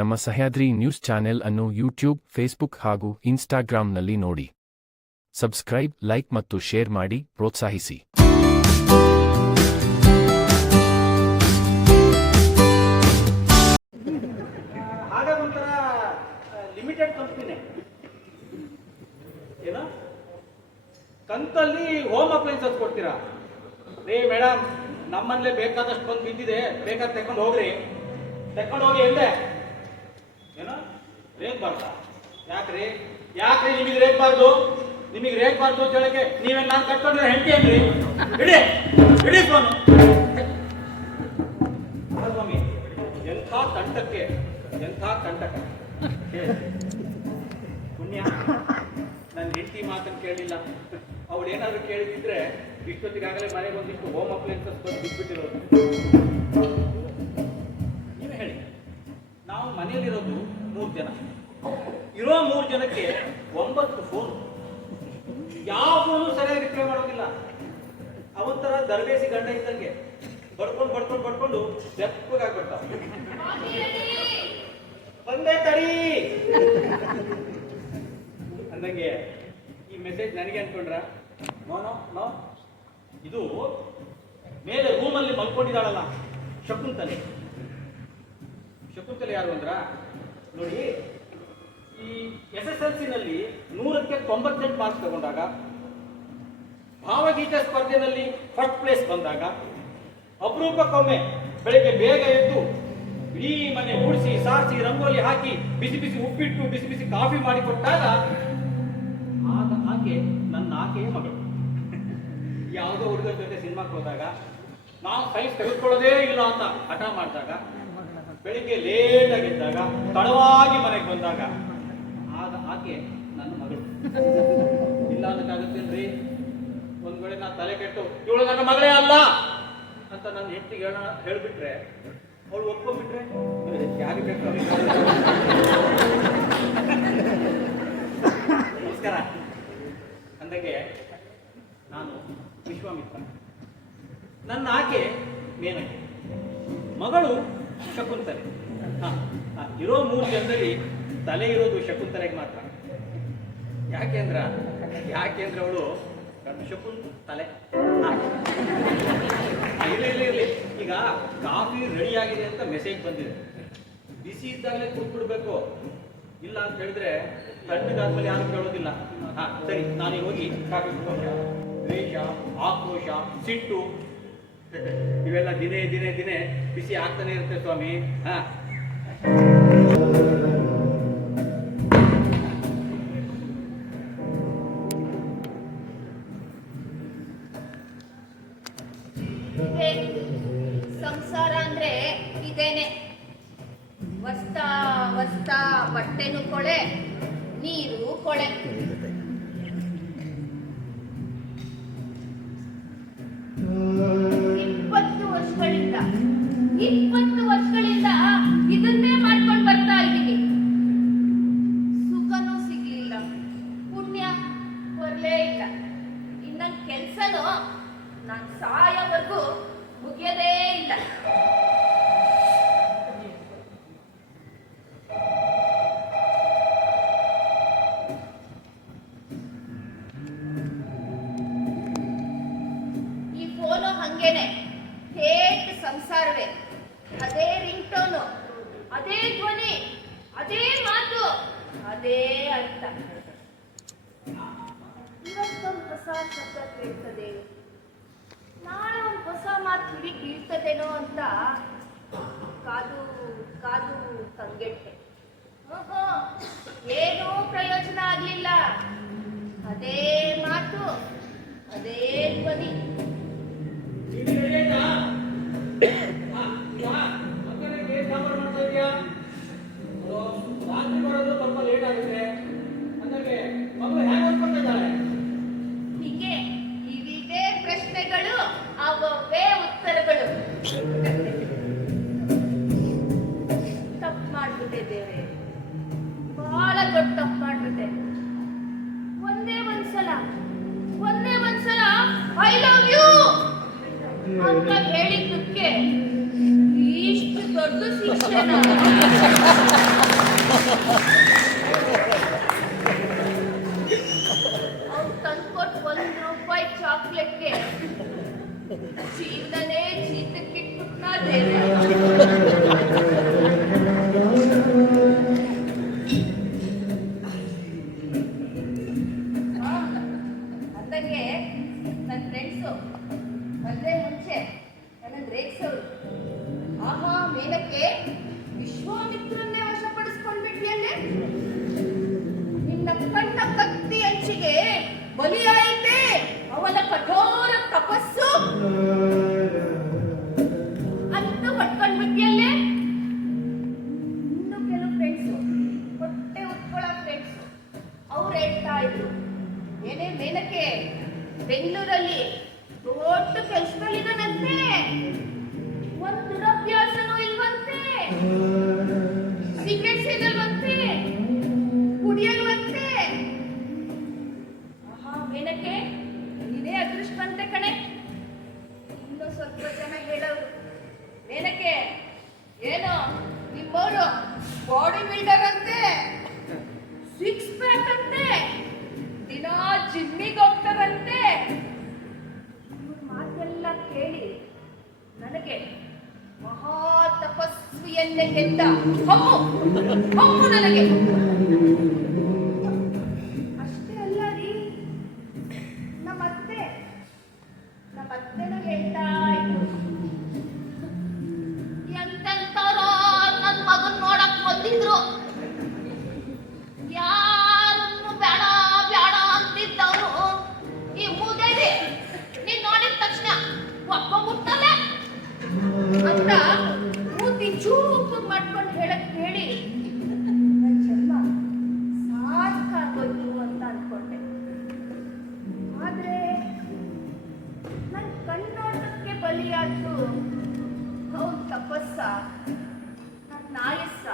ನಮ್ಮ Sahyadri news channel ಅನ್ನು YouTube, Facebook ಹಾಗೂ ಇನ್ಸ್ಟಾಗ್ರಾಂನಲ್ಲಿ ನೋಡಿ. ಸಬ್ಸ್ಕ್ರೈಬ್, ಲೈಕ್ ಮತ್ತು ಶೇರ್ ಮಾಡಿ ಪ್ರೋತ್ಸಾಹಿಸಿ. ಲಿಮಿಟೆಡ್ ಕಂಪ್ನಿನೇ ಏನೋ ಕಂತಲ್ಲಿ ಹೋಮ್ ಅಪ್ಲೈನ್ಸಸ್ ಕೊಡ್ತೀರಾ? ರೇ ಮೇಡಮ್, ನಮ್ಮಲ್ಲೇ ಬೇಕಾದಷ್ಟು ಬಂದು ಬಿದ್ದಿದೆ, ಬೇಕಾದ್ರೆ ತಗೊಂಡು ಹೋಗ್ರಿ, ತಗೊಂಡು ಹೋಗಿ ಎಂದೆ ಏನೋ ರೇಟ್ ಬರ್ತಾ? ಯಾಕ್ರಿ ನಿಮಗೆ ರೇಟ್ ಬಾರ್ದು? ನಿಮಗೆ ರೇಟ್ ಬಾರ್ದು ಅಂತ ಹೇಳಕ್ಕೆ ನೀವೇನು ನಾನು ಕಟ್ಕೊಂಡಿರೋ ಹೆಂಡತಿ ಏನ್ರಿ? ಇಡೀ ಫೋನು ಸ್ವಾಮಿ, ಎಂಥ ಕಂಟಕ್ಕೆ ಪುಣ್ಯ ನನ್ನ ಹೆಂಡತಿ ಮಾತನ್ನು ಕೇಳಲಿಲ್ಲ. ಅವಳು ಏನಾದರೂ ಕೇಳಿದ್ರೆ ಇಷ್ಟೊತ್ತಿಗಾಗಲೇ ಮನೆಗೆ ಒಂದಿಷ್ಟು ಹೋಮ್ ಅಪ್ಲೈನ್ಸಸ್ ಬಂದು ಬಿಟ್ಬಿಟ್ಟಿರೋದು. ನೀವೇ ಹೇಳಿ, ನಾವು ಮನೆಯಲ್ಲಿರೋದು 3 ಜನ, ಇರೋ 3 ಜನಕ್ಕೆ 9 ಫೋನ್, ಯಾವ ಫೋನು ಸರಿಯಾಗಿ ರಿಪ್ಲೈ ಮಾಡೋದಿಲ್ಲ. ಅವೊಂಥರ ದರ್ಬೇಸಿ ಗಂಡ ಇದ್ದಂಗೆ ಬಡ್ಕೊಂಡು ಬೆಪ್ಪಗಾಗ್ಬಿಡ್ತಾವ. ಬಂದೆ ತಡಿ ಅಂದಂಗೆ ಈ ಮೆಸೇಜ್ ನನಗೆ ಅನ್ಕೊಂಡ್ರ? ನೋ, ಇದು ಮೇಲೆ ರೂಮಲ್ಲಿ ಮಲ್ಕೊಂಡಿದ್ದಾಳಲ್ಲ ಶಕುಂತಲೆ ಯಾರು ಅಂದ್ರ ನೋಡಿ, ಈ SSLC ನಲ್ಲಿ 100ಕ್ಕೆ 98 ಮಾರ್ಕ್ಸ್ ತಗೊಂಡಾಗ, ಭಾವಗೀತೆ ಸ್ಪರ್ಧೆಯಲ್ಲಿ ಫಸ್ಟ್ ಪ್ಲೇಸ್ ಬಂದಾಗ, ಅಪರೂಪಕ್ಕೊಮ್ಮೆ ಬೆಳಿಗ್ಗೆ ಬೇಗ ಎದ್ದು ಇಡೀ ಮನೆ ಗುಡಿಸಿ ಸಾರಿಸಿ ರಂಗೋಲಿ ಹಾಕಿ ಬಿಸಿ ಉಪ್ಪಿಟ್ಟು ಬಿಸಿ ಕಾಫಿ ಮಾಡಿಕೊಟ್ಟಾಗ ಆಕೆಯ ಮಗಳು. ಯಾವುದೋ ಹುಡುಗರ ಜೊತೆ ಸಿನಿಮಾಕ್ಕೆ ಹೋದಾಗ ನಾವು ಸೈನ್ಸ್ ತೆಗೆದುಕೊಳ್ಳೋದೇ ಇಲ್ಲ ಅಂತ ಹಠ ಮಾಡಿದಾಗ, ಬೆಳಿಗ್ಗೆ ಲೇಟಾಗಿ ಎದ್ದಾಗ, ತಡವಾಗಿ ಮನೆಗೆ ಬಂದಾಗ ಆಕೆ ನನ್ನ ಮಗಳು. ಇಲ್ಲ ಅನ್ನಕ್ಕಾಗುತ್ತೇನ್ರಿ? ಒಂದ್ ವೇಳೆ ನಾನು ತಲೆ ಕೆಟ್ಟು ಇವಳು ನನ್ನ ಮಗಳೇ ಅಲ್ಲ ಅಂತ ನನ್ನ ಹೆಂಡತಿಗೆ ಹೇಳ್ಬಿಟ್ರೆ, ಅವಳು ಒಪ್ಕೊಂಡ್ಬಿಟ್ರೆ ಯಾರಿಗೆ ಬೇಕು? ನಮಸ್ಕಾರ. ಅಂದಾಗೆ ನಾನು ವಿಶ್ವಾಮಿತ್ರ, ನನ್ನ ಆಕೆ ಮೇನಕೆ, ಮಗಳು ಶಕುಂತಲೆ. ಇರೋ 3 ಜನದಲ್ಲಿ ತಲೆ ಇರೋದು ಶಕುಂತಲೆಗೆ ಮಾತ್ರ. ಯಾಕೆಂದ್ರೆ ಅವಳು ಶಕುಂತಲೆ. ಇರ್ಲಿ, ಈಗ ಕಾಫಿ ರೆಡಿ ಆಗಿದೆ ಅಂತ ಮೆಸೇಜ್ ಬಂದಿದೆ. ಬಿಸಿ ಇದ್ದಾಗಲೇ ಕೂತ್ಬಿಡ್ಬೇಕು, ಇಲ್ಲ ಅಂತ ಹೇಳಿದ್ರೆ ತಣ್ಣಗಾದ್ಮೇಲೆ ಯಾರು ಕೇಳೋದಿಲ್ಲ. ಸರಿ, ನಾನು ಹೋಗಿ ಕಾಫಿ ದ್ವೇಷ, ಆಕ್ರೋಶ, ಸಿಟ್ಟು ಇವೆಲ್ಲ ದಿನೇ ಬಿಸಿ ಆಗ್ತಾನೆ ಇರುತ್ತೆ ಸ್ವಾಮಿ. ಸಂಸಾರ ಅಂದ್ರೆ ಇದೇನೆ. ವಸ್ತಾ ಬಟ್ಟೆನು ಕೊಳೆ, ನೀರು ಕೊಳೆ. 20 ವರ್ಷಗಳಿಂದ ಇದನ್ನೇ ಮಾಡ್ಕೊಂಡು ಬರ್ತಾ ಇದ್ದೀನಿ. ಸುಖನೂ ಸಿಗ್ಲಿಲ್ಲ, ಪುಣ್ಯ ಬರ್ಲೇ ಇಲ್ಲ. ಇನ್ನ ಕೆಲ್ಸನೂ ನಾನು ಸಾಯೋವರೆಗೂ ಮುಗಿಯದೇ ಇಲ್ಲ. ಈ ಫೋನು ಹಂಗೇನೆ, ಹೇಟ್ ಸಂಸಾರವೇ. ಅದೇ ರಿಂಗ್ಟೋನು, ಅದೇ ಧ್ವನಿ, ಅದೇ ಮಾತು, ಅದೇ ಅರ್ಥ. ಇವತ್ತೊಂದು ಹೊಸ ಶಬ್ದ ಕೇಳ್ತದೆ, ನಾಳೆ ಒಂದು ಹೊಸ ಮಾತು ಕಿವಿ ಬೀಳ್ತದೇನೋ ಅಂತ ಕಾದು ಕಂಗೆಟ್ಟೆ. ಏನೂ ಪ್ರಯೋಜನ ಆಗ್ಲಿಲ್ಲ. ಅದೇ ಮಾತು, ಅದೇ ಧ್ವನಿ. ರಾತ್ರಿ ಬರೋದು ಸ್ವಲ್ಪ ಲೇಟ್ ಆಗಿದೆ ಅಂದ್ರೆ ಮಗಳು ಹೇಗೆ ಓದ್ಕೊಂಡಿದ್ದಾಳೆ? ಹೀಗೆ ಇವೇ ಪ್ರಶ್ನೆಗಳು, ಅವೇ ಉತ್ತರಗಳು. ತಪ್ಪು ಮಾಡ್ಬಿಟ್ಟೆ ದೇವ್ರೆ, ಬಹಳ ದೊಡ್ಡ ತಪ್ಪು ಮಾಡ್ಬಿಟ್ಟೆ. ಒಂದೇ ಒಂದ್ಸಲ ಐ ಲವ್ ಯು ಅಂತ ಹೇಳಿದ್ದಕ್ಕೆ ಇಷ್ಟು ದೊಡ್ಡ ದೊಡ್ಡ ಶಿಕ್ಷೆನಾ? ಅವ್ರು ತಂದ್ಕೊಟ್ಟು ₹1 ಚಾಕ್ಲೇಟ್ಗೆ ಚೀತನೇ ಚೀತಕ್ಕಿಟ್ಬಿಟ್ನಾ ದೇವ್ರೆ. ಅಂದಂಗೆ ನನ್ನ ಫ್ರೆಂಡ್ಸು ಮದುವೆ ಮುಂಚೆ ನನ್ನ ರೇಗ್ಸೋರು. ಆಹಾ ಮೇಲಕ್ಕೆ ವಿಶ್ವಾಮಿತ್ರನ್ನೇ ವಶಪಡಿಸ್ಕೊಂಡ್ಬಿಟ್ಟಿಯಲ್ಲೇ, ನಿನ್ನ ಕಣ್ಣ ಕತ್ತಿ ಅಂಚಿಗೆ ಬಲಿಯಾಯಿತೆ ಅವನ ಕಠೋರ ತಪಸ್ಸು ಅಂತ ಹೊಟ್ಕೊಂಡ್ಬಿಟ್ಟಿಯಲ್ಲೇ. ಇನ್ನು ಕೆಲವು ಫ್ರೆಂಡ್ಸು, ಹೊಟ್ಟೆ ಉಟ್ಕೊಳ್ಳೋ ಫ್ರೆಂಡ್ಸು, ಅವ್ರು ಹೇಳ್ತಾ ಇದ್ರು, ಏನೇ ಮೇಲಕ್ಕೆ ಬೆಂಗಳೂರಲ್ಲಿ ದೊಡ್ಡ ಕೆಲಸದಲ್ಲಿದ್ದಾನಂತೆ, ಒಂದು ದುರಭ್ಯಾಸನೂ ಇಲ್ವಂತೆ, ಸಿಗರೇಟ್ ಸೇದಲ್ವಂತೆ, ಕುಡಿಯಲ್ವಂತೆ. ಆಹಾ ಮೇನಕ್ಕೆ ಇದೇ ಅದೃಷ್ಟವಂತೆ ಕಣೆ. ಇನ್ನು ಸ್ವಲ್ಪ ಜನ ಹೇಳೋರು, ಮೇನಕ್ಕೆ ಏನೋ ನಿಮ್ಮವರು ಬಾಡಿ ಬಿಲ್ಡರ್ ಅಂತೆ, 6 ಪ್ಯಾಕ್ ಅಂತೆ, ದಿನಾ ಜಿಮ್ಮಿಗೆ ಹೋಗ್ತಾರಂತೆ. ಇವ್ರ ಮಾತೆಲ್ಲ ಕೇಳಿ ನನಗೆ ಮಹಾ ತಪಸ್ವಿಯನ್ನೇ ಗೆದ್ದ ಹಮ್ಮು ನನಗೆ. ಅಷ್ಟೇ ಅಲ್ಲ ರೀ, ನಮ್ಮತ್ತೆನೂ ಹೇಳ್ತಾ ಇದ್ರು, ಎಂತೆಂಥವ್ರೋ ನನ್ನ ಮಗನ್ ನೋಡಕ್ ಬಂದಿದ್ರು, ಯಾರನ್ನು ಬೇಡ ಬೇಡ ಅಂತಿದ್ದವನು ಈ ಮೂದೇವಿ ನೀನ್ ನೋಡಿದ ತಕ್ಷಣ ಒಪ್ಕೊಂಡ್ಬಿಡ್ತಲ್ಲ ಅಂತ ಮೂತಿ ಚೂಪು ಮಾಡ್ಕೊಂಡು ಹೇಳಕ್ ಹೇಳಿ ನನ್ನ ಜನ್ಮ ಸಾಕಾಗೋಯ್ತು ಅಂತ ಅನ್ಕೊಂಡೆ. ಆದ್ರೆ ನನ್ನ ಕಣ್ಣೋಟಕ್ಕೆ ಬಲಿಯಾದ್ದು ಅವನ ತಪಸ್ಸ, ನನ್ನ ಆಯಸ್ಸ.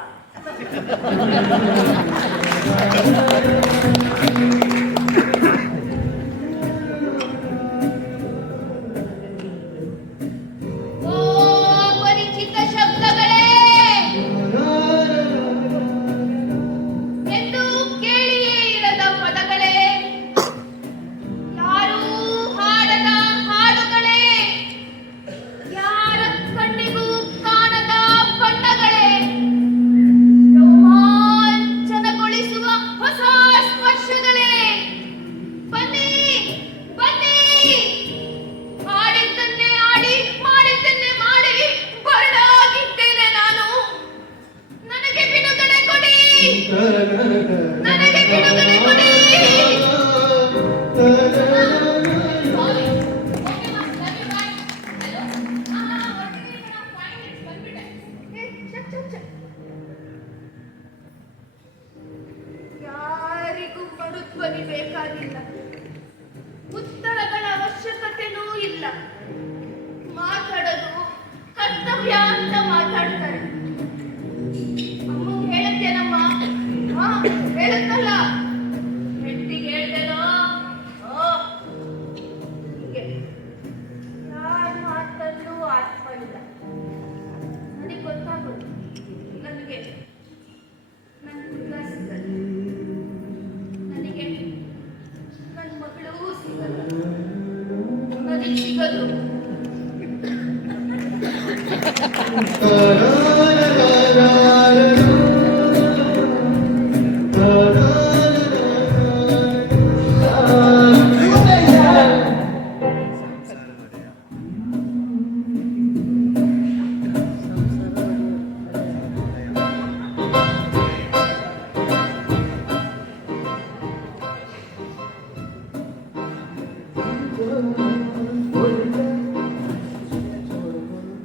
ಪರಿಚಿತ ಶಬ್ದಗಳೇ ಎಂದು ಕೇಳಿಯೇ ಇರದ ಪದಗಳೇ, ಯಾರೂ ಹಾಡದ ಹಾಡುಗಳೇ, ಯಾರ ಕಣ್ಣಿಗೂ ಕಾಣದ ಬಣ್ಣಗಳೇ, ರೋಮಾಂಚನಗೊಳಿಸುವ ಹೊಸ ಸ್ಪರ್ಶಗಳೇ, ಬನ್ನಿ ಬನ್ನಿ, ಆಡಿದ್ದನ್ನೇ ಆಡಿ ಮಾಡಿದ್ದನ್ನೇ ಮಾಡಿ ಬರಡಾಗಿದ್ದೇನೆ ನಾನು. ನನಗೆ ಬಿಡುಗಡೆ ಕೊಡಿ, ನನಗೆ ಬಿಡುಗಡೆ ಕೊಡಿ. ಯಾರಿಗೂ ಮರುಧ್ವನಿ ಬೇಕಾಗಿಲ್ಲ, ಉತ್ತರಗಳ ಅವಶ್ಯಕತೆನೂ ಇಲ್ಲ. ಮಾತಾಡೋದು ಕರ್ತವ್ಯ ಅಂತ ಮಾತಾಡ್ತಾರೆ. ಅಮ್ಮಂಗೆ ಹೇಳತ್ತೇನಮ್ಮ? ಹಾ ಹೇಳತ್ತಲ್ಲ, ಹೆಂಡತಿಗೆ ಹೇಳ್ದೇನೋ? ಹೀಗೆ ಯಾರ ಮಾತಲ್ಲೂ ಆತ್ಮ ಇಲ್ಲ. ನನಗೆ ಗೊತ್ತಾಗೋದು, ನನಗೆ ನನ್ನ ಹುಡುಗ ಸಿಗಲ್ಲ, ನನಗೆ ನನ್ನ ಮಗಳೂ ಸಿಗಲ್ಲ, ನನಗೆ ಸಿಗೋದು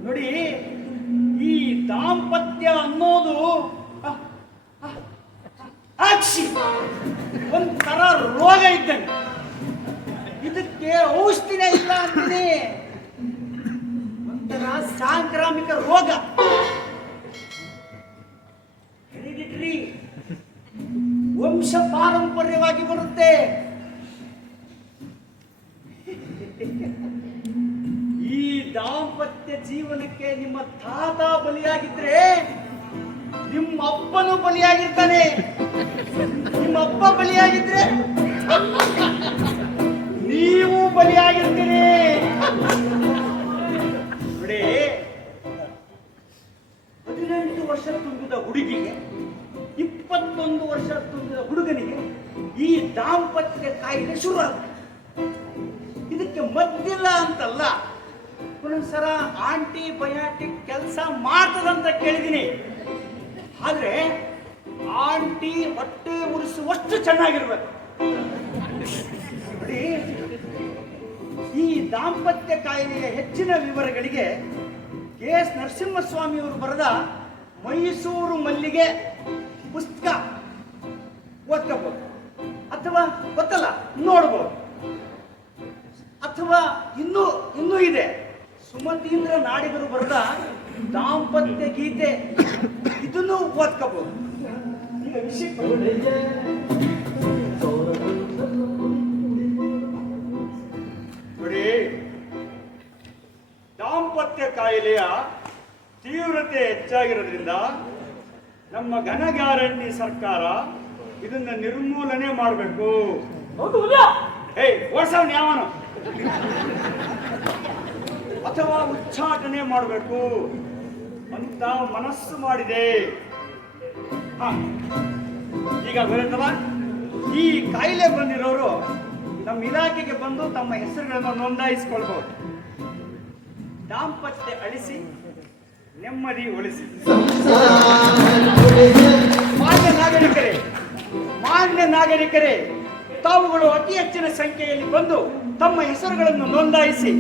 ನೋಡಿ, ಈ ದಾಂಪತ್ಯ ಅನ್ನೋದು ಆಕ್ಷಿ ಒಂಥರ ರೋಗ ಇದ್ದಂಗೆ. ಇದಕ್ಕೆ ಔಷಧಿನೇ ಇಲ್ಲ ಅಂತೀನಿ. ಒಂಥರ ಸಾಂಕ್ರಾಮಿಕ ರೋಗ, ಹೆರಿಡಿಟರಿ, ವಂಶ ಪಾರಂಪರ್ಯವಾಗಿ ಬರುತ್ತೆ. ಈ ದಾಂಪತ್ಯ ಜೀವನಕ್ಕೆ ನಿಮ್ಮ ತಾತ ಬಲಿಯಾಗಿದ್ರೆ ನಿಮ್ಮ ಅಪ್ಪನೂ ಬಲಿಯಾಗಿರ್ತಾನೆ. ನಿಮ್ಮ ಅಪ್ಪ ಬಲಿಯಾಗಿದ್ರೆ ನೀವು ಬಲಿಯಾಗಿರ್ತೀರಿ. ನೋಡಿ, 18 ವರ್ಷ ತುಂಬಿದ ಹುಡುಗಿಗೆ 21 ವರ್ಷ ತುಂಬಿದ ಹುಡುಗನಿಗೆ ಈ ದಾಂಪತ್ಯ ಕಾಯಿಲೆ ಶುರು. ಇದಕ್ಕೆ ಮದ್ದಿಲ್ಲ ಅಂತಲ್ಲ, ಒಂದೊಂದ್ಸಲ ಆಂಟಿಬಯಾಟಿಕ್ ಕೆಲಸ ಮಾಡ್ತದಂತ ಕೇಳಿದೀನಿ. ಆದ್ರೆ ಆಂಟಿ ಹೊಟ್ಟೆ ಉರಿಸುವಷ್ಟು ಚೆನ್ನಾಗಿರ್ಬೇಕು. ನೋಡಿ, ಈ ದಾಂಪತ್ಯ ಕಾಯಿಲೆಯ ಹೆಚ್ಚಿನ ವಿವರಗಳಿಗೆ ಕೆ.ಎಸ್. ನರಸಿಂಹಸ್ವಾಮಿಯವರು ಬರೆದ ಮೈಸೂರು ಮಲ್ಲಿಗೆ ಪುಸ್ತಕ ಓದ್ಕೋಬಹುದು, ಅಥವಾ ಗೊತ್ತಲ್ಲ ನೋಡ್ಬೋದು, ಅಥವಾ ಇನ್ನೂ ಇದೆ, ಸುಮತೀಂದ್ರ ನಾಡಿಗರು ಬರೆದ ದಾಂಪತ್ಯ ಗೀತೆ, ಇದನ್ನು ಓದ್ಕೋಬಹುದು. ಈಗ ವಿಷಯ ನೋಡಿ, ದಾಂಪತ್ಯ ಕಾಯಿಲೆಯ ತೀವ್ರತೆ ಹೆಚ್ಚಾಗಿರೋದ್ರಿಂದ ನಮ್ಮ ಘನ ಗ್ಯಾರಂಟಿ ಸರ್ಕಾರ ಇದನ್ನ ನಿರ್ಮೂಲನೆ ಮಾಡಬೇಕು. ಓಡ್ಸವ್ನ ಯಾವನು, ಅಥವಾ ಉಚ್ಚಾಟನೆ ಮಾಡಬೇಕು ಅಂತ ಮನಸ್ಸು ಮಾಡಿದೆ. ಈಗ ಬರುತ್ತಲ್ಲ, ಈ ಕಾಯಿಲೆ ಬಂದಿರೋರು ನಮ್ಮ ಇಲಾಖೆಗೆ ಬಂದು ತಮ್ಮ ಹೆಸರುಗಳನ್ನು ನೋಂದಾಯಿಸಿಕೊಳ್ಬಹುದು. ದಾಂಪತ್ಯ ಅಳಿಸಿ ನೆಮ್ಮದಿ ಉಳಿಸಿ. ಮಾನ್ಯ ನಾಗರಿಕರೇ, ತಾವುಗಳು ಅತಿ ಹೆಚ್ಚಿನ ಸಂಖ್ಯೆಯಲ್ಲಿ ಬಂದು ತಮ್ಮ ಹೆಸರುಗಳನ್ನು ನೋಂದಾಯಿಸಿ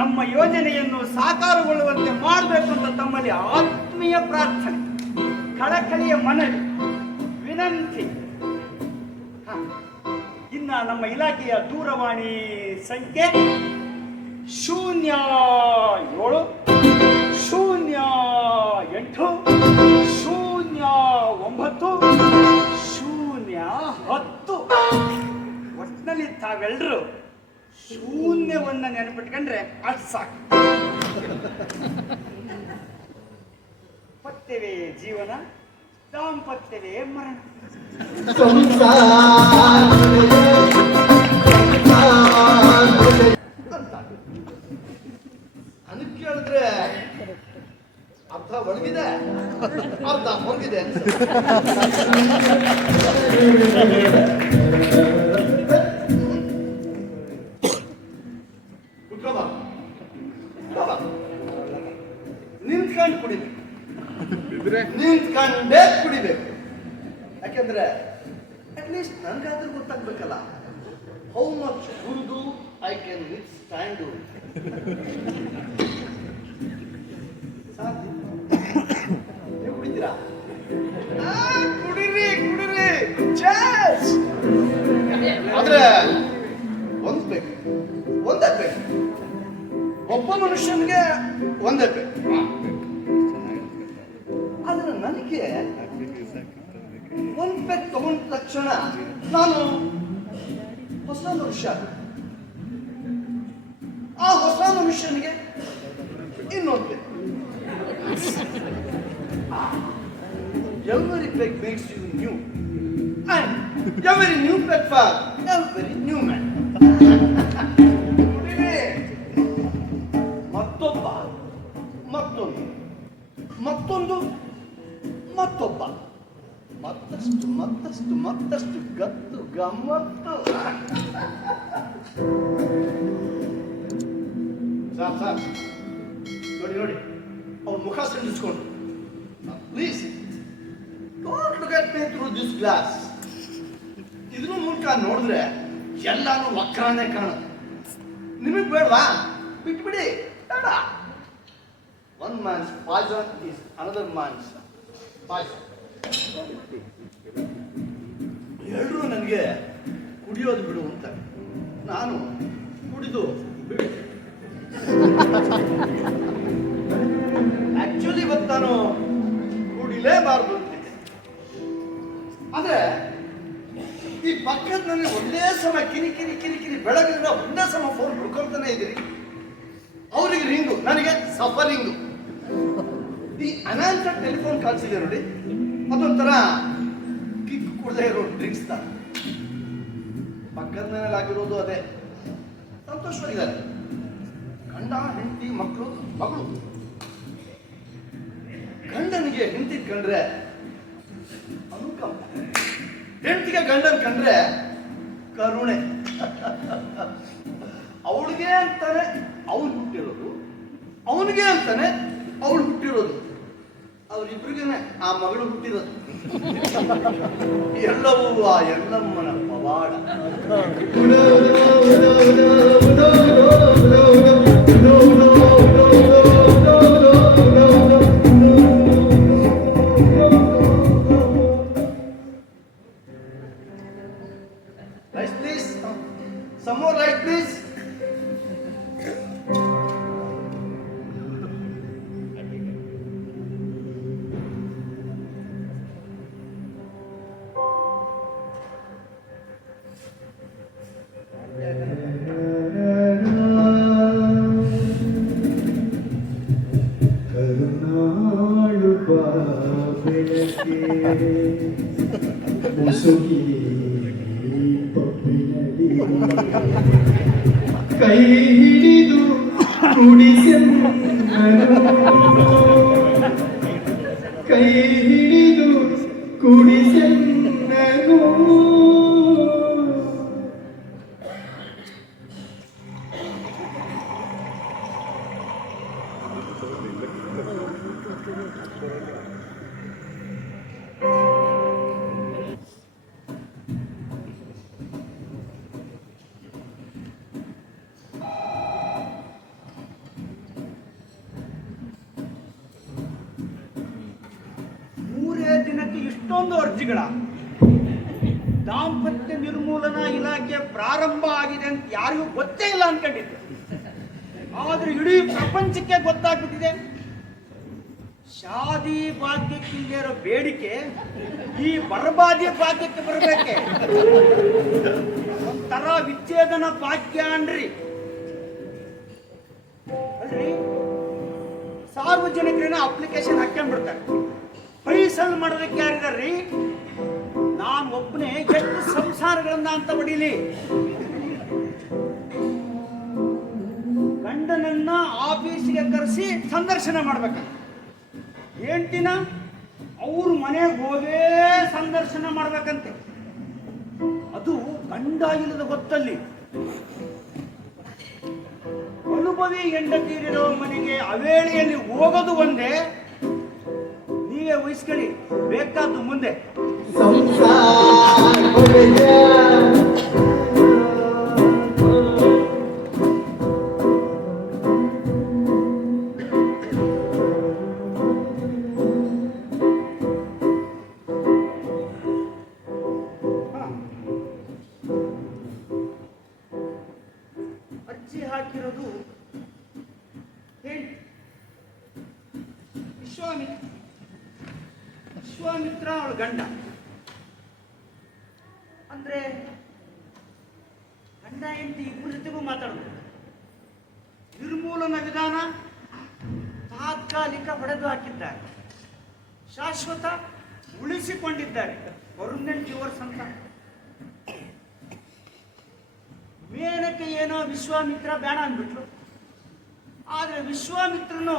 ನಮ್ಮ ಯೋಜನೆಯನ್ನು ಸಾಕಾರಗೊಳ್ಳುವಂತೆ ಮಾಡಬೇಕು ಅಂತ ತಮ್ಮಲ್ಲಿ ಆತ್ಮೀಯ ಪ್ರಾರ್ಥನೆ, ಕಳಕಳಿಯ ಮನವಿ, ವಿನಂತಿ. ಇನ್ನ ನಮ್ಮ ಇಲಾಖೆಯ ದೂರವಾಣಿ ಸಂಖ್ಯೆ 07 08 09 010. ಒಟ್ಟಿನಲ್ಲಿ ತಾವೆಲ್ಲರೂ ಶೂನ್ಯವನ್ನ ನೆನಪಿಟ್ಕೊಂಡ್ರೆ ಅದು ಸಾಕು. ಪತ್ಯವೇ ಜೀವನ, ದಾಂಪತ್ಯವೇ ಮರಣ. ನನಗೆ ಕೇಳಿದ್ರೆ ಅರ್ಧ ಒಳಗಿದೆ, ಅರ್ಧ ಹೊರಗಿದೆ. ನಿಂತ್ಕೊಂಡು ಕುಡಿಬೇಕು, ನಿಂತ್ಕೊಂಡೇ ಕುಡಿಬೇಕು. ಯಾಕೆಂದ್ರೆ ಅಟ್ಲೀಸ್ಟ್ ನನಗಾದ್ರೂ ಗೊತ್ತಾಗ್ಬೇಕಲ್ಲ, ಹೌ ಮಚ್ ಕುಡಿದು ಐ ಕ್ಯಾನ್ ವಿತ್ ಸ್ಟ್ಯಾಂಡ್. ನೀವು ಕುಡಿತೀರಾ? ಕುಡಿರಿ ಕುಡಿರಿ, ಆದ್ರೆ ಒಂದ್ ಬೇಕು, ಒಂದೇ ಬೇಕು. ಒಬ್ಬ ಮನುಷ್ಯನಿಗೆ ಒಂದೇ ಬೇಕು. ಆದ್ರೆ ನನಗೆ ಒಂದ್ ಪೆಗ್ ತಗೊಂಡ ತಕ್ಷಣ ನಾನು ಹೊಸ ಮನುಷ್ಯ. ಆ ಹೊಸ ಮನುಷ್ಯನಿಗೆ ಇನ್ನೊಂದು peg. Every peg makes you new, and every new peg for every new man. ಮತ್ತೊಬ್ಬ, ಮತ್ತೊಂದು, ಮತ್ತೊಂದು, ಮತ್ತೊಬ್ಬ, ಮತ್ತಷ್ಟು ಮತ್ತಷ್ಟು ಮತ್ತಷ್ಟು ಗತ್ತು ಗಮ್ಮತ್ತು. ಸಾರ್ ನೋಡಿ ನೋಡಿ, ಅವ್ರ ಮುಖ ಸಿಂಡಿಸ್ಕೊಂಡು, please don't look at me through this glass. ಇದ್ರ ಮೂಲಕ ನೋಡಿದ್ರೆ ಎಲ್ಲಾನು ವಕ್ರಾನೇ ಕಾಣುತ್ತೆ. ನಿಮಗೆ ಬೇಡವಾ? ಬಿಟ್ಬಿಡಿ, ಬೇಡ. One man's poison is another man's poison. ಎಲ್ಲರೂ ನನಗೆ ಕುಡಿಯೋದು ಬಿಡು ಅಂತ, ನಾನು ಕುಡಿದು ಬಿಡು. ಆಕ್ಚುಲಿ ಇವತ್ತು ನಾನು ಕುಡಿಲೇಬಾರ್ದು ಅಂತಿದ್ದೆ. ಆದ್ರೆ ಈ ಪಕ್ಕದ ನನಗೆ ಒಂದೇ ಸಮ ಕಿರಿ ಕಿರಿ ಕಿರಿ ಕಿರಿ ಬೆಳಗಿನ ಒಂದೇ ಸಮ ಫೋನ್ ಹುಡ್ಕೊಳ್ತಾನೆ ಇದ್ದೀರಿ. ಅವರಿಗೆ ರಿಂಗು, ನನಗೆ ಸಫರಿಂಗು. ಈ ಅನಾನ್ಸರ್ ಟೆಲಿಫೋನ್ ಕಾಲ್ಸ್ ಇದೆ ನೋಡಿ, ಅದೊಂಥರ ಕಿಕ್ ಕೊಡದೆ ಇರೋ ಡ್ರಿಂಕ್ಸ್ ತರ. ಪಕ್ಕದ ಮನೇಲಿ ಆಗಿರೋದು ಅದೇ. ಸಂತೋಷವಾಗಿದ್ದಾರೆ. ಗಂಡ, ಹೆಂಡತಿ, ಮಕ್ಕಳು. ಗಂಡನಿಗೆ ಹೆಂಡತಿ ಕಂಡ್ರೆ ಅನುಕಂಪ, ಹೆಂಡತಿಗೆ ಗಂಡನ ಕಂಡ್ರೆ ಕರುಣೆ. ಅವಳಿಗೆ ಅಂತಾನೆ ಅವನು ಹುಟ್ಟಿರೋದು, ಅವನಿಗೆ ಅಂತಾನೆ ಅವಳು ಹುಟ್ಟಿರೋದು, ಅವರಿಬ್ರಿಗೇನೆ ಆ ಮಗಳು ಹುಟ್ಟಿರೋದು. ಎಲ್ಲವೂ ಆ ಎಲ್ಲಮ್ಮನ ಪವಾಡ. Rice please. Some more rice please. ಕರುನಾಳು ಬೆಳಕೆ ಮುಸುಗಿ ಪಪ್ಪಿನಡಿ ಕೈ ಹಿಡಿದು ಕುಡಿಸೆನ್ನನು, ಕೈ ಹಿಡಿದು ಕುಡಿಸೆನ್ನನು. ದಿನಕ್ಕೆ ಇಷ್ಟೊಂದು ಅರ್ಜಿಗಳ. ದಾಂಪತ್ಯ ನಿರ್ಮೂಲನಾ ಇಲಾಖೆ ಪ್ರಾರಂಭ ಆಗಿದೆ ಅಂತ ಯಾರಿಗೂ ಗೊತ್ತೇ ಇಲ್ಲ ಅನ್ಕೊಂಡಿದ್ದೆ. ಆದ್ರೆ ಇಡೀ ಪ್ರಪಂಚಕ್ಕೆ ಗೊತ್ತಾಗ್ಬಿಟ್ಟಿದೆ. ಶಾದಿ ಭಾಗ್ಯಕ್ಕಿಂದ ಇರೋ ಬೇಡಿಕೆ ಈ ಬರ್ಬಾದಿ ಭಾಗ್ಯಕ್ಕೆ ಬರಬೇಕೆ. ಒಂಥರ ವಿಚ್ಛೇದನ ಭಾಗ್ಯ ಅನ್ರಿ. ಅಲ್ರಿ, ಸಾರ್ವಜನಿಕರನ್ನ ಅಪ್ಲಿಕೇಶನ್ ಹಾಕೊಂಡ್ಬಿಡ್ತಾರೆ. ಫೈಸಲ್ ಮಾಡೋದಕ್ಕೆ ಯಾರಿದಾರ್ರಿ? ನಾನು ಒಬ್ಬನೇ ಎಷ್ಟು ಸಂಸಾರಗಳನ್ನ ಅಂತ ಹೊಡಿಲಿ. ಗಂಡನನ್ನ ಆಫೀಸಿಗೆ ಕರೆಸಿ ಸಂದರ್ಶನ ಮಾಡ್ಬೇಕ. ಹೆಂಡತಿನ ಅವ್ರ ಮನೆಗೆ ಹೋಗೇ ಸಂದರ್ಶನ ಮಾಡ್ಬೇಕಂತೆ. ಅದು ಗಂಡ ಇಲ್ಲದ ಹೊತ್ತಲ್ಲಿ. ಅನುಭವಿ ಹೆಂಡತಿರಿರೋ ಮನೆಗೆ ಅವೇಳೆಯಲ್ಲಿ ಹೋಗೋದು ಒಂದೇ. ನೀವೇ ವಹಿಸ್ಕೊಳ್ಳಿ, ಬೇಕಾದ್ದು ಮುಂದೆ. ಅರ್ಜಿ ಹಾಕಿರೋದು ವಿಶ್ವಾಮಿತ್ರ ಅವಳ ಗಂಡ. ಅಂದ್ರೆ ಗಂಡ ಹೆಂಡತಿ ಇಬ್ಬರ ಜೊತೆಗೂ ಮಾತಾಡೋದು. ನಿರ್ಮೂಲನ ವಿಧಾನ ತಾತ್ಕಾಲಿಕ ಹೊಡೆದು ಹಾಕಿದ್ದಾರೆ, ಶಾಶ್ವತ ಉಳಿಸಿಕೊಂಡಿದ್ದಾರೆ. ಪರ್ಮನೆಂಟ್ ಡಿವೋರ್ಸ್ ಅಂತ. ಮೇನಕ್ಕೆ ಏನೋ ವಿಶ್ವಾಮಿತ್ರ ಬೇಡ ಅಂದ್ಬಿಟ್ರು. ಆದ್ರೆ ವಿಶ್ವಾಮಿತ್ರನು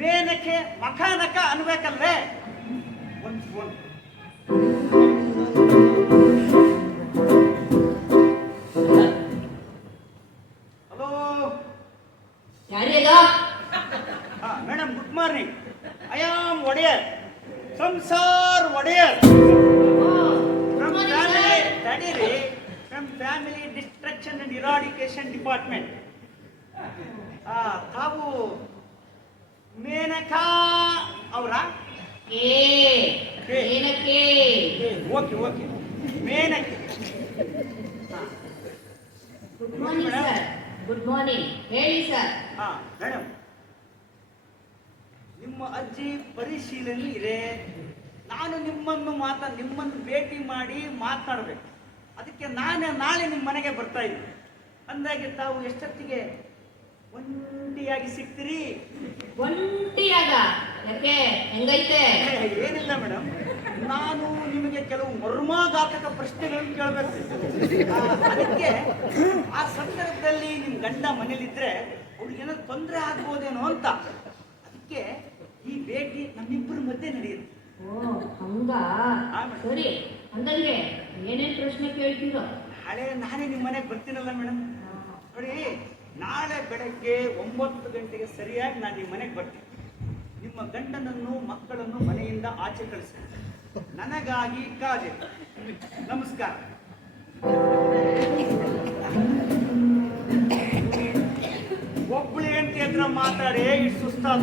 ಮೇನಕ್ಕೆ ಮಖಾನಕ ಅನ್ಬೇಕಲ್ವೇ? ಒಂದು ಫೋನ್. ಹಲೋ, ಯಾರಿಲ್ಲ? Madam, good morning. I am Odeyar, Samsar Odeyar. From family destruction and eradication department. ತಾವು ಮೇನಕಾ ಅವರ? ಓಕೆ ಓಕೆ, ಮೇನಕೆ. Good morning sir. Good morning, ಹೇಳಿ ಸರ್. ಮೇಡಮ್, ನಿಮ್ಮ ಅರ್ಜಿ ಪರಿಶೀಲನೆ ಇದೆ. ನಾನು ನಿಮ್ಮನ್ನು ಭೇಟಿ ಮಾಡಿ ಮಾತನಾಡಬೇಕು. ಅದಕ್ಕೆ ನಾಳೆ ನಿಮ್ಮ ಮನೆಗೆ ಬರ್ತಾ ಇದ್ದೀನಿ. ಅಂದಾಗೆ ತಾವು ಎಷ್ಟೊತ್ತಿಗೆ ಒಂಟಿಯಾಗಿ ಸಿಗ್ತೀರಿ? ಒಂಟಿಯಾಗ ಯಾಕೆ ಹೆಂಗೈತೆ? ಏನಿಲ್ಲ ಮೇಡಮ್, ನಾನು ನಿಮಗೆ ಕೆಲವು ಮರ್ಮಾಘಾತಕ ಪ್ರಶ್ನೆಗಳನ್ನು ಕೇಳಬೇಕು. ಅದಕ್ಕೆ ಆ ಸಂದರ್ಭದಲ್ಲಿ ನಿಮ್ಮ ಗಂಡ ಮನೇಲಿದ್ರೆ ಅವ್ರಿಗೆ ಏನಾದ್ರು ತೊಂದರೆ ಆಗ್ಬೋದೇನೋ ಅಂತ. ಅದಕ್ಕೆ ಈ ಭೇಟಿ ನಮ್ಮಿಬ್ಬರ ಮಧ್ಯೆ ನಡೆಯುತ್ತೆ. ಓ ಹಂಗ? ಸರಿ, ಅಂದಂಗೆ ಏನೇನ್ ಪ್ರಶ್ನೆ ಕೇಳ್ತೀರೋ? ನಾನೇ ನಿಮ್ಮ ಮನೆಗೆ ಬರ್ತೀನಲ್ಲ ಮೇಡಮ್. ನೋಡಿ, ನಾಳೆ ಬೆಳಗ್ಗೆ 9 ಗಂಟೆಗೆ ಸರಿಯಾಗಿ ನಾನು ನಿಮ್ಮ ಮನೆಗೆ ಬರ್ತೀನಿ. ನಿಮ್ಮ ಗಂಡನನ್ನು ಮಕ್ಕಳನ್ನು ಮನೆಯಿಂದ ಆಚೆ ಕಳಿಸಿ ನನಗಾಗಿ ಕಾದೆ. ನಮಸ್ಕಾರ. ಒಬ್ಬಳು ಹೆಂಡತಿ ಹತ್ರ ಮಾತಾಡಿ ಇಷ್ಟು ಸುಸ್ತಾದ.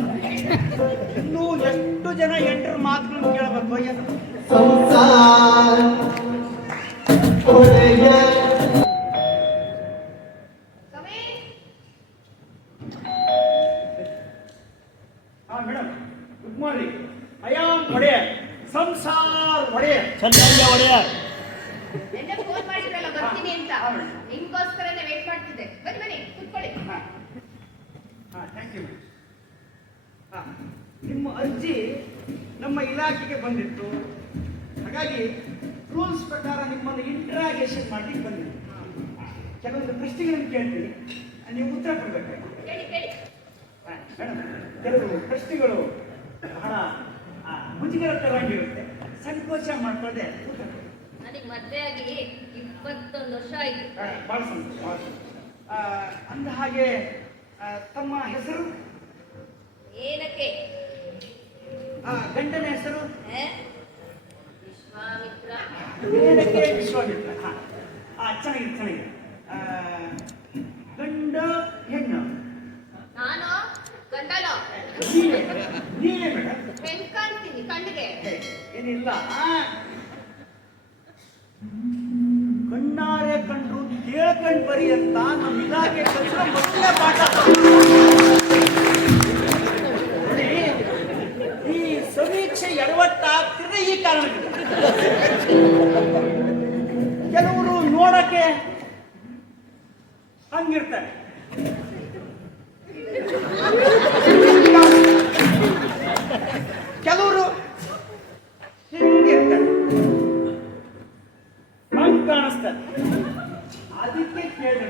ಇನ್ನೂ ಎಷ್ಟು ಜನ ಹೆಂಡರ ಮಾತುಗಳನ್ನು ಕೇಳಬೇಕು? ಏನು ಸಂಸಾರ ಒಡೆಯ madam, good morning. I am Odeyar, Samsar Odeyar, Chandrayya Odeyar. ಎಣ್ಣೆ ಫೋನ್ ಮಾಡಿದ್ರಲ್ಲ ಬರ್ತೀನಿ ಅಂತ, ನಿಮ್ಗೋಸ್ಕರನೇ ವೇಟ್ ಮಾಡ್ತಿದ್ದೆ. ಬನ್ನಿ ಬನ್ನಿ ಕೂತ್ಕೊಳ್ಳಿ. Thank you madam. ನಿಮ್ಮ ಅರ್ಜಿ ನಮ್ಮ ಇಲಾಖೆಗೆ ಬಂದಿತ್ತು. ಹಾಗಾಗಿ ರೂಲ್ಸ್ ಪ್ರಕಾರ ನಿಮ್ಮನ್ನು ಇಂಟ್ರಾಗೇಷನ್ ಮಾಡ್ಲಿಕ್ಕೆ ಬಂದಿತ್ತು. ಕೆಲವೊಂದು ಪ್ರಶ್ನೆಗಳನ್ನು ಕೇಳ್ತೀನಿ, ನೀವು ಉತ್ತರ ಕೊಡಬೇಕು. ಹೇಳಿ ಹೇಳಿ. ಮೇಡಮ್, ಕೆಲವು ಪ್ರಶ್ನೆಗಳು ಬಹಳ ಮುಜುಗರಕರವಾಗಿರುತ್ತೆ. ಸಂಕೋಚ ಮಾಡ್ಕೊಳ್ಳದೆ ಉತ್ತರ ಕೊಡಿ. ನನಗೆ ಮದುವೆ ಆಗಿ 21 ವರ್ಷ ಆಯ್ತು. ಭಾಳ ಸಂತೋಷ, ಭಾಳ ಸಂತೋಷ. ಅಂದ ಹಾಗೆ ತಮ್ಮ ಹೆಸರು? ಏನಕ್ಕೆ? ಗಂಡನ ಹೆಸರು? ವಿಶ್ವಾಮಿತ್ರ. ಏನಕ್ಕೆ ವಿಶ್ವಾಮಿತ್ರ? ಚೆನ್ನಾಗಿದೆ ಚೆನ್ನಾಗಿದೆ. ಗಂಡ ಹೆಣ್ಣು? ನಾನು ಗಂಡನೋ? ನೀವೇ ಮೇಡಮ್. ಹೆಂಗ್ ಕಾಣ್ತೀನಿ ಕಣ್ಣಿಗೆ? ಏನಿಲ್ಲ, ಕಣ್ಣಾರೆ ಕಂಡ್ರು ಕೇಳ್ಕಂಡು ಬರಿ ಅಂತ ನಮ್ಮ ಇಲಾಖೆ ಕಲಿಸಿದ ಮೊದಲನೇ ಪಾಠ. ನೋಡಿ, ಈ ಸಮೀಕ್ಷೆ ಎಡವಟ್ಟಾಗ್ತಿದ್ರೆ ಈ ಕಾರಣಕ್ಕೆ. ಕೆಲವರು ನೋಡಕ್ಕೆ ಹಂಗಿರ್ತಾರೆ, ಕೆಲವರು ಹಿಂಗಿರ್ತಾರೆ, ಹಂಗ್ ಕಾಣಿಸ್ತಾರೆ. ಅದಕ್ಕೆ ಕೇಳಿ,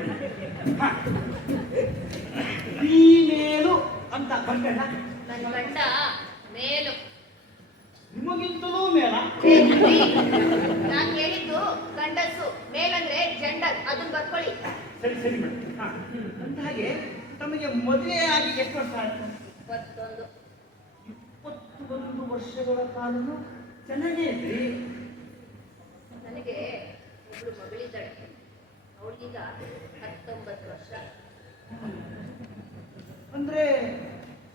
ಮೇಲು ಅಂತ ಬಂದಲ್ಲ, ನನ್ನ ಗಂಡ ಮೇಲು. ನಿಮಗಿಂತಲೂ ಮೇಲ? ನಾನು ಹೇಳಿದ್ದು ಗಂಡಸು, ಮೇಲಂದ್ರೆ ಜೆಂಡರ್, ಅದನ್ನ ಬರ್ಕೊಳ್ಳಿ. ಸರಿ ಸರಿ ಮೇಡಮ್. ಅಂತ ಹಾಗೆ ತಮಗೆ ಮದುವೆ ಆಗಿ ಎಷ್ಟು ವರ್ಷ ಆಯ್ತು? 21. 21 ವರ್ಷಗಳ ಕಾಲನು ಚೆನ್ನಾಗೇ ಇದ್ರಿ. ನನಗೆ ಒಬ್ಳು ಮಗಳಿದ್ದಾಳೆ, ಅವಳಿಗೀಗ 19 ವರ್ಷ. ಅಂದ್ರೆ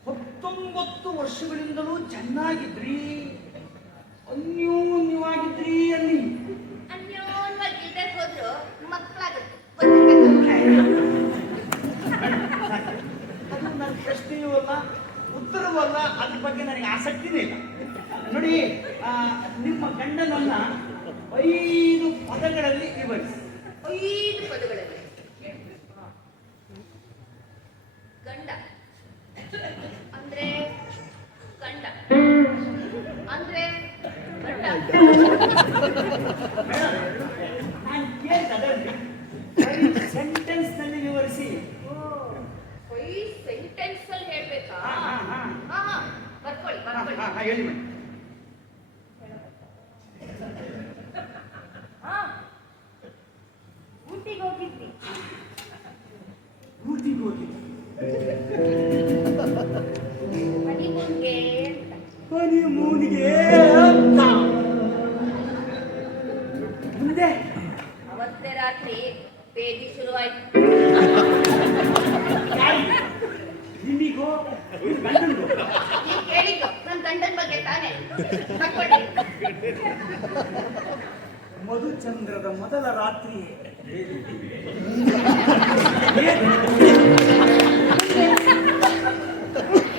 19 ವರ್ಷಗಳಿಂದಲೂ ಚೆನ್ನಾಗಿದ್ರಿ, ಅನ್ಯೋನ್ಯವಾಗಿದ್ರಿ ಅಲ್ಲಿ. ಅನ್ಯೋನ್ವಾಗಿ ಇಲ್ದೆ ಹೋದ್ರು ಮಕ್ಕಳಾಗುತ್ತೆ. ಅದು ನನ್ನ ಪ್ರಶ್ನೆಯೂ ಅಲ್ಲ, ಉತ್ತರವೂ ಅಲ್ಲ, ಅದ್ರ ಬಗ್ಗೆ ನನಗೆ ಆಸಕ್ತಿನೇ ಇಲ್ಲ. ನೋಡಿ, ನಿಮ್ಮ ಗಂಡನನ್ನ 5 ಪದಗಳಲ್ಲಿ ವಿವರಿಸಿ. 5 ಪದಗಳಲ್ಲಿ. ಗಂಡ ಅಂದ್ರೆ ಗಂಡ ಅಂದ್ರೆ ಗಂಡ. ನಾನು ಕೇಳ್ತದಲ್ಲಿ ಸೆಂಟೆನ್ಸ್ ನಲ್ಲಿ ವಿವರಿಸಿ. 5 ಸೆಂಟೆನ್ಸ್ ಅಲ್ಲಿ ಹೇಳ್ಬೇಕಾ? ಬರ್ಕೊಳ್ಳಿ ಬರ್ಕೊಳ್ಳಿ. ಹೇಳಿ ಮೇಡಮ್. ಊಟಿಗೆ ಹೋಗಿದ್ವಿ. ಊಟಿಗೆ ಹೋಗಿ ಹನಿಮೂನ್ಗೆ ಅಂತ. ಹನಿಮೂನ್ಗೆ ಅಂತ. ಮುಂದೆ ಅವತ್ತೇ ರಾತ್ರಿ ಬೇದಿ ಶುರುವಾಯ್ತು. ನಿಮಿಗೋ ಗಂಡನಿಗೋ? ನೀವ್ ಕೇಳಿದ್ದು ನನ್ನ ಗಂಡನ ಬಗ್ಗೆ ತಾನೇ. ಬರ್ಕೊಳ್ಳಿ. ಮಧುಚಂದ್ರದ ಮೊದಲ ರಾತ್ರಿ.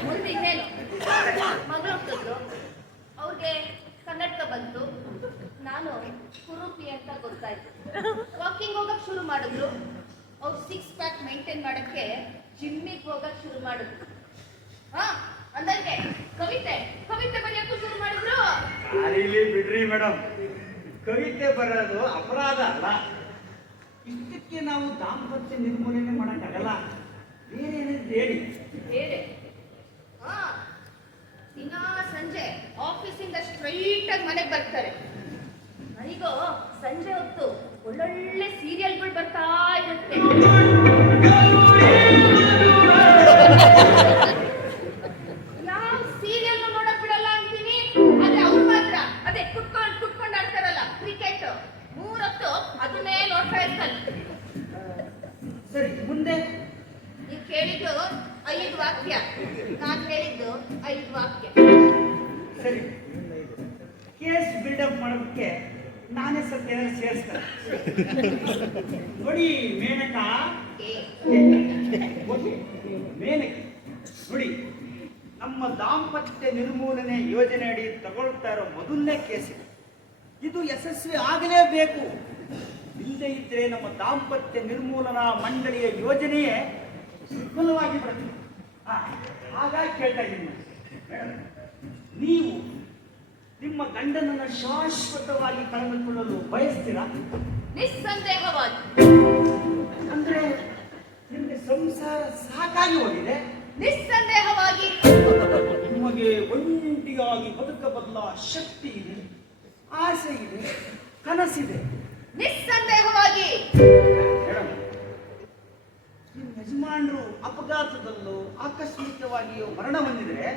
ಮುಂದೆ ಇನ್ನೇನು? ಮಗಳು ಹುಟ್ಟಿದ್ಲು, ಅವ್ರಿಗೆ ಕನ್ನಡಕ ಬಂತು. ನಾನು ಕುರೂಪಿ ಅಂತ ಗೊತ್ತಾಯ್ತು. ವಾಕಿಂಗ್ ಹೋಗಕ್ ಶುರು ಮಾಡಿದ್ರು. ಅವ್ರು 6 ಪ್ಯಾಕ್ ಮೇಂಟೈನ್ ಮಾಡಕ್ಕೆ ಜಿಮ್ಮಿಗೆ ಹೋಗಕ್ ಶುರು ಮಾಡಿದ್ರು. ಹಾ ಅಂದಂಗೆ ಕವಿತೆ ಕವಿತೆ ಬರೆಯಕ್ಕೂ ಶುರು ಮಾಡಿದ್ರು. ಅರಿಲಿ ಬಿಡ್ರಿ ಮೇಡಮ್, ಕವಿತೆ ಬರೋದು ಅಪರಾಧ ಅಲ್ಲ. ಇಷ್ಟಕ್ಕೆ ನಾವು ದಾಂಪತ್ಯ ನಿರ್ಮೂಲನೆ ಮಾಡಕ್ಕಾಗಲ್ಲ. ಬೇರೆ ಏನಿದೆ ಹೇಳಿ. ಬೇರೆ ಹಾ ದಿನ ಸಂಜೆ ಆಫೀಸಿಂದ ಸ್ಟ್ರೈಟ್ ಆಗಿ ಮನೆಗೆ ಬರ್ತಾರೆ. ನನಗೂ ಸಂಜೆ ಹೊತ್ತು ಒಳ್ಳೊಳ್ಳೆ ಸೀರಿಯಲ್ಗಳು ಬರ್ತಾ ಇರುತ್ತೆ. ಯಾವ ಸೀರಿಯಲ್ ನೋಡಕ್ ಬಿಡಲ್ಲ ಅಂತೀನಿ, ಆದ್ರೆ ಅವ್ರು ಮಾತ್ರ ಅದೇ ಕುತ್ಕೊಂಡು ಆಡ್ತಾರಲ್ಲ ಕ್ರಿಕೆಟ್, 3 ಹೊತ್ತು ಅದನ್ನೇ ನೋಡ್ತಾ ಇರ್ತಾರೆ. ಸರಿ, ಮುಂದೆ ನೀವ್ ಕೇಳಿದ್ದು 5 ವಾಕ್ಯ, ನಾನ್ ಹೇಳಿದ್ದು 5 ವಾಕ್ಯ. ಸರಿ, ಕೇಸ್ ಬಿಲ್ಡಪ್ ಮಾಡೋದಕ್ಕೆ ನಾನೇ ಸ್ವಲ್ಪ ಏನಾದ್ರು ಸೇರಿಸ್ತಾರೆ. ನೋಡಿ ಮೇನಕಾ, ಮೇನಕೆ ನೋಡಿ, ನಮ್ಮ ದಾಂಪತ್ಯ ನಿರ್ಮೂಲನೆ ಯೋಜನೆ ಅಡಿ ತಗೊಳ್ತಾ ಇರೋ ಮೊದಲನೇ ಕೇಸ್ ಇದು. ಇದು ಯಶಸ್ವಿ ಆಗಲೇಬೇಕು. ಇಲ್ಲದೆ ಇದ್ರೆ ನಮ್ಮ ದಾಂಪತ್ಯ ನಿರ್ಮೂಲನಾ ಮಂಡಳಿಯ ಯೋಜನೆಯೇ ವಿಫಲವಾಗಿ ಬಿಡುತ್ತೆ. ಹಾಗಾಗಿ ಕೇಳ್ತಾ ಇದ್ದೀನಿ, ನೀವು ನಿಮ್ಮ ಗಂಡನನ್ನು ಶಾಶ್ವತವಾಗಿ ಕಳೆದುಕೊಳ್ಳಲು ಬಯಸ್ತೀರಾ? ನಿಸ್ಸಂದೇಹವಾಗಿ. ಅಂದ್ರೆ ನಿಮಗೆ ಸಂಸಾರ ಸಾಕಾಗಿ ಹೋಗಿದೆ. ನಿಸ್ಸಂದೇಹವಾಗಿ. ನಿಮಗೆ ಒಂಟಿಯಾಗಿ ಬದುಕಬಲ್ಲ ಶಕ್ತಿ ಇದೆ, ಆಸೆ ಇದೆ, ಕನಸಿದೆ. ನಿಸ್ಸಂದೇಹವಾಗಿ. ಮೇಡಮ್, ನಿಮ್ಮ ಯಜಮಾನರು ಅಪಘಾತದಲ್ಲೂ ಆಕಸ್ಮಿಕವಾಗಿಯೂ ಮರಣ ಹೊಂದಿದ್ರೆ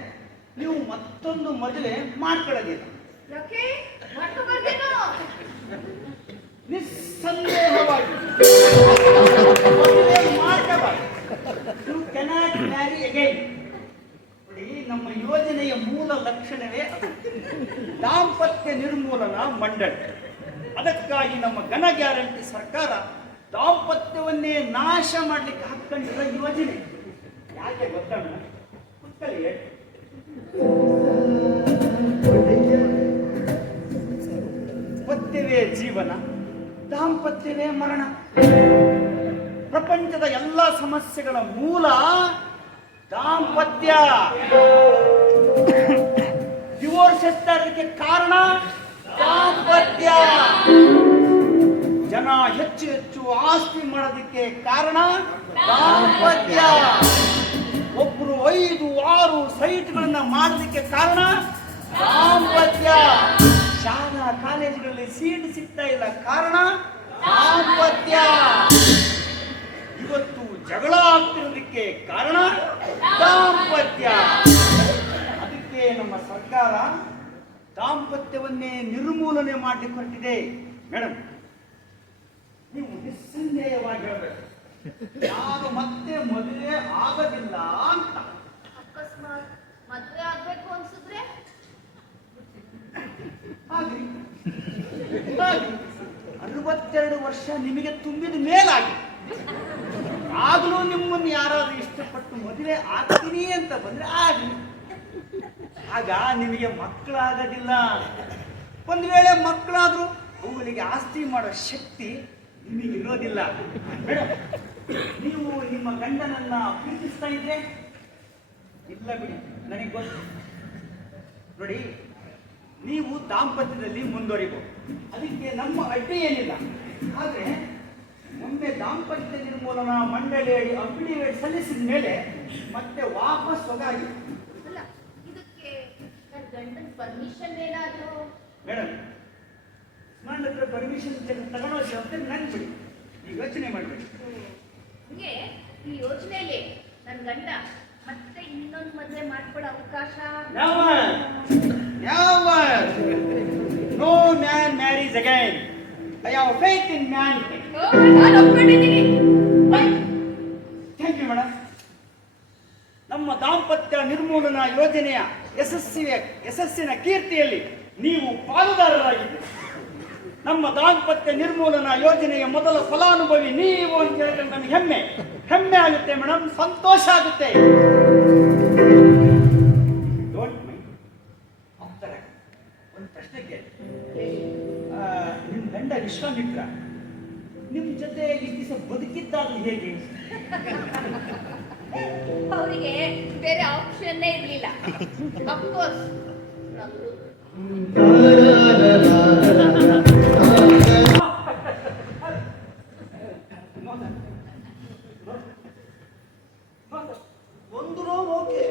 ನೀವು ಮತ್ತೊಂದು ಮದುವೆ ಮಾಡ್ಕೊಳ್ಳೋದಿಲ್ಲ. ಯಾಕೆ ಮಾಡ್ಕೋಬಾರ್ದೇನೋ? ನಿಸ್ಸಂದೇಹವಾಗಿ ಮದುವೆ ಮಾಡಬಾರ್ದು. You cannot marry again. ನೋಡಿ, ನಮ್ಮ ಯೋಜನೆಯ ಮೂಲ ಲಕ್ಷಣವೇ ಅದು, ದಾಂಪತ್ಯ ನಿರ್ಮೂಲನಾ ಮಂಡಳಿ. ಅದಕ್ಕಾಗಿ ನಮ್ಮ ಘನ ಗ್ಯಾರಂಟಿ ಸರ್ಕಾರ ದಾಂಪತ್ಯವನ್ನೇ ನಾಶ ಮಾಡಲಿಕ್ಕೆ ಹಾಕೊಂಡಿರೋ ಯೋಜನೆ. ಯಾಕೆ ಗೊತ್ತಾ ಮೇಡಮ್? ಕುತ್ತಲಿ ಹೇಳಿ. ಪತ್ಯವೇ ಜೀವನ, ದಾಂಪತ್ಯವೇ ಮರಣ. ಪ್ರಪಂಚದ ಎಲ್ಲ ಸಮಸ್ಯೆಗಳ ಮೂಲ ದಾಂಪತ್ಯ. ಡಿವೋರ್ಸ್ ಹೆಚ್ಚಾಗೋದಕ್ಕೆ ಕಾರಣ ದಾಂಪತ್ಯ. ಜನ ಹೆಚ್ಚು ಹೆಚ್ಚು ಆಸ್ತಿ ಮಾಡೋದಕ್ಕೆ ಕಾರಣ ದಾಂಪತ್ಯ. ಒಬ್ರು 5, 6 ಸೈಟ್ಗಳನ್ನ ಮಾಡೋದಕ್ಕೆ ಕಾರಣ ದಾಂಪತ್ಯ. ಶಾಲಾ ಕಾಲೇಜುಗಳಲ್ಲಿ ಸೀಟ್ ಸಿಗ್ತಾ ಇಲ್ಲ, ಕಾರಣ ದಾಂಪತ್ಯ. ಇವತ್ತು ಜಗಳ ಆಗ್ತಿರೋದಕ್ಕೆ ಕಾರಣ ದಾಂಪತ್ಯ. ಅದಕ್ಕೆ ನಮ್ಮ ಸರ್ಕಾರ ದಾಂಪತ್ಯವನ್ನೇ ನಿರ್ಮೂಲನೆ ಮಾಡಲಿಕ್ಕೆ ಹೊರಟಿದೆ. ಮೇಡಮ್, ನೀವು ನಿಸ್ಸಂದೇಹವಾಗಿ ಹೇಳಬೇಕು, ನಾನು ಮತ್ತೆ ಮದುವೆ ಆಗೋದಿಲ್ಲ ಅಂತ. ಅಕಸ್ಮಾತ್ ಮದ್ವೆ ಆಗ್ಬೇಕು ಅನ್ಸಿದ್ರೆ ಆಗ್ಲಿ, 62 ವರ್ಷ ನಿಮಗೆ ತುಂಬಿದ ಮೇಲಾಗಿ ಆಗ್ಲೂ ನಿಮ್ಮನ್ನು ಯಾರಾದ್ರೂ ಇಷ್ಟಪಟ್ಟು ಮದುವೆ ಆಗ್ತೀನಿ ಅಂತ ಬಂದ್ರೆ ಆಗ್ಲಿ. ಆಗ ನಿಮಗೆ ಮಕ್ಕಳಾಗೋದಿಲ್ಲ. ಒಂದು ವೇಳೆ ಮಕ್ಕಳಾದ್ರೂ ಅವುಗಳಿಗೆ ಆಸ್ತಿ ಮಾಡೋ ಶಕ್ತಿ ನಿಮಗಿರೋದಿಲ್ಲ. ಮೇಡಮ್, ನೀವು ನಿಮ್ಮ ಗಂಡನನ್ನ ಪ್ರೀತಿಸ್ತಾ ಇದ್ರೆ? ಇಲ್ಲ ಬಿಡಿ, ನನಗೆ ಗೊತ್ತು. ನೋಡಿ, ನೀವು ದಾಂಪತ್ಯದಲ್ಲಿ ಮುಂದುವರಿಬಹುದು, ಅದಕ್ಕೆ ನಮ್ಮ ಅಡ್ಡಿ ಏನಿಲ್ಲ. ಆದ್ರೆ ಒಮ್ಮೆ ದಾಂಪತ್ಯ ನಿರ್ಮೂಲನಾ ಮಂಡಳಿಯಡಿ ಅಫಿಡವಿಟ್ ಸಲ್ಲಿಸಿದ ಮೇಲೆ ಮತ್ತೆ ವಾಪಸ್ ಹೋಗಾಗಿ. ಅಲ್ಲ, ಇದಕ್ಕೆ ನನ್ನ ಗಂಡನ ಪರ್ಮಿಷನ್ ಏನಾದ್ರು? ಮೇಡಮ್, ನನ್ನ ಹತ್ರ ಪರ್ಮಿಷನ್ ತಗೊಳ್ಳೋ ಜವಾಬ್ದಾರಿ ನನ್ ಬಿಡಿ, ನೀವು ಯೋಚನೆ ಮಾಡಬೇಡಿ. ಹಂಗೆ ಈ ಯೋಜನೆಯಲ್ಲಿ ನನ್ನ ಗಂಡ ಮತ್ತೆ ಇನ್ನೊಂದು ಮದುವೆ ಮಾಡ್ಕೊಳ್ಳೋ ಅವಕಾಶ? No man marries again. I have faith in man. ನಾನು ಒಪ್ಕೊಂಡಿದ್ದೀನಿ. Thank you madam. ನಮ್ಮ ದಾಂಪತ್ಯ ನಿರ್ಮೂಲನಾ ಯೋಜನೆಯ ಯಶಸ್ಸಿನ ಕೀರ್ತಿಯಲ್ಲಿ ನೀವು ಪಾಲುದಾರರಾಗಿದ್ದೀರಿ. ನಮ್ಮ ದಾಂಪತ್ಯ ನಿರ್ಮೂಲನಾ ಯೋಜನೆಯ ಮೊದಲ ಫಲಾನುಭವಿ ನೀವು ಅಂತ ಹೇಳಿದ್ರೆ ನನಗೆ ಹೆಮ್ಮೆ ಆಗುತ್ತೆ ಮೇಡಮ್, ಸಂತೋಷ ಆಗುತ್ತೆ. ಒಂದು ಪ್ರಶ್ನೆ ಕೇಳಿ. ನಿಮ್ಮ ಗಂಡ ವಿಶ್ವಾಮಿತ್ರ ನಿಮ್ಮ ಜೊತೆ ಇಷ್ಟು ದಿವಸ ಬದುಕಿದ್ದಾದ್ರೂ ಹೇಗೆ? ಅವನಿಗೆ ಬೇರೆ ಆಪ್ಷನ್ನೇ ಇರ್ಲಿಲ್ಲ. ಅಫ್ಕೋರ್ಸ್ ಒಂದು ನೋವು ಓಕೆ,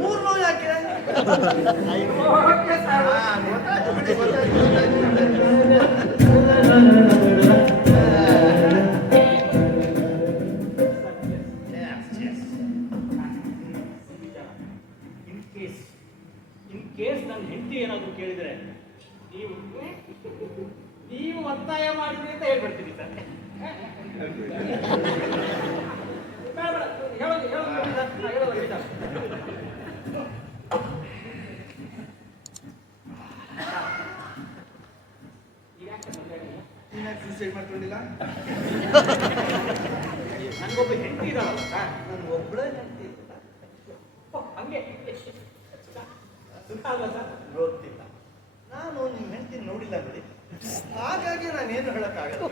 ಮೂರು ನೋವು ಯಾಕೆ? ಗೊತ್ತಾಯ್ತು ಬಿಡಿ, ಇನ್ ಕೇಸ್ ನನ್ನ ಹೆಂಡತಿ ಏನಾದ್ರು ಕೇಳಿದ್ರೆ ನೀವು ಒತ್ತಾಯ ಮಾಡಿದ್ರಿ ಅಂತ ಹೇಳ್ಬಿಡ್ತೀನಿ ಸರ್. ಸೂಸೈಡ್ ಮಾಡ್ಕೊಂಡಿಲ್ಲ? ನನಗೊಬ್ಬ ಹೆಂಡತಿ ಇದಾವಲ್ಲ ಸರ್, ನಾನು ಒಬ್ಬಳೇ ಹೆಂಡತಿ. ಹಂಗೆ ಸುಖ ಅಲ್ಲ ಸರ್? ಗೊತ್ತಿಲ್ಲ, ನಾನು ನಿಮ್ಮ ಹೆಂಡತಿ ನೋಡಿಲ್ಲ ಬಿಡಿ, ಹಾಗಾಗಿ ನಾನೇನು ಹೇಳಕ್ಕಾಗಲ್ಲ.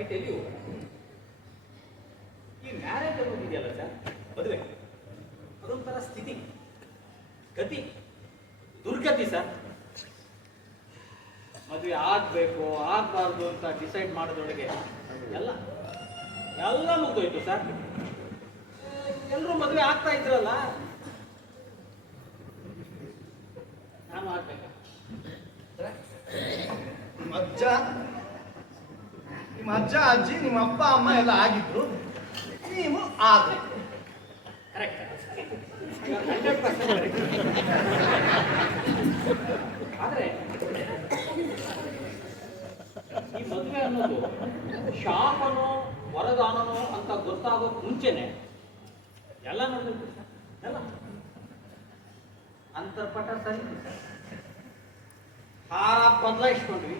ಐ ಟೆಲ್ ಯು, ಈ ಮ್ಯಾರೇಜ್ ಅನ್ನೋದು ಇದೆಯಲ್ಲ ಸರ್, ಮದುವೆ ಅದೊಂಥರ ಸ್ಥಿತಿ, ಗತಿ, ದುರ್ಗತಿ ಸರ್. ಮದುವೆ ಆಗ್ಬೇಕು ಆಗ್ಬಾರ್ದು ಅಂತ ಡಿಸೈಡ್ ಮಾಡೋದ್ರೊಳಗೆ ಎಲ್ಲ ಎಲ್ಲ ಮುಗ್ದೋಯ್ತು ಸರ್. ಎಲ್ಲರೂ ಮದುವೆ ಆಗ್ತಾ ಇದ್ರಲ್ಲ, ನಾನು ಆಗ್ಬೇಕ? ನಿಮ್ಮ ಅಜ್ಜ ಅಜ್ಜಿ, ನಿಮ್ಮ ಅಪ್ಪ ಅಮ್ಮ ಎಲ್ಲ ಆಗಿದ್ರು, ನೀವು ಆದ್ರೆ ಕರೆಕ್ಟ್, 100% ಕರೆಕ್ಟ್. ಆದ್ರೆ ಈ ಮದುವೆ ಅನ್ನೋದು ಶಾಪನೋ ವರದಾನನೋ ಅಂತ ಗೊತ್ತಾಗೋಕ್ ಮುಂಚೆನೆ ಎಲ್ಲ ನೋಡ್ಬೇಕು ಸರ್, ಎಲ್ಲ ಅಂತರ್ಪಟ ಸರಿ, ಹಾರ ಬದಲಾಯಿಸ್ಕೊಂಡ್ವಿ.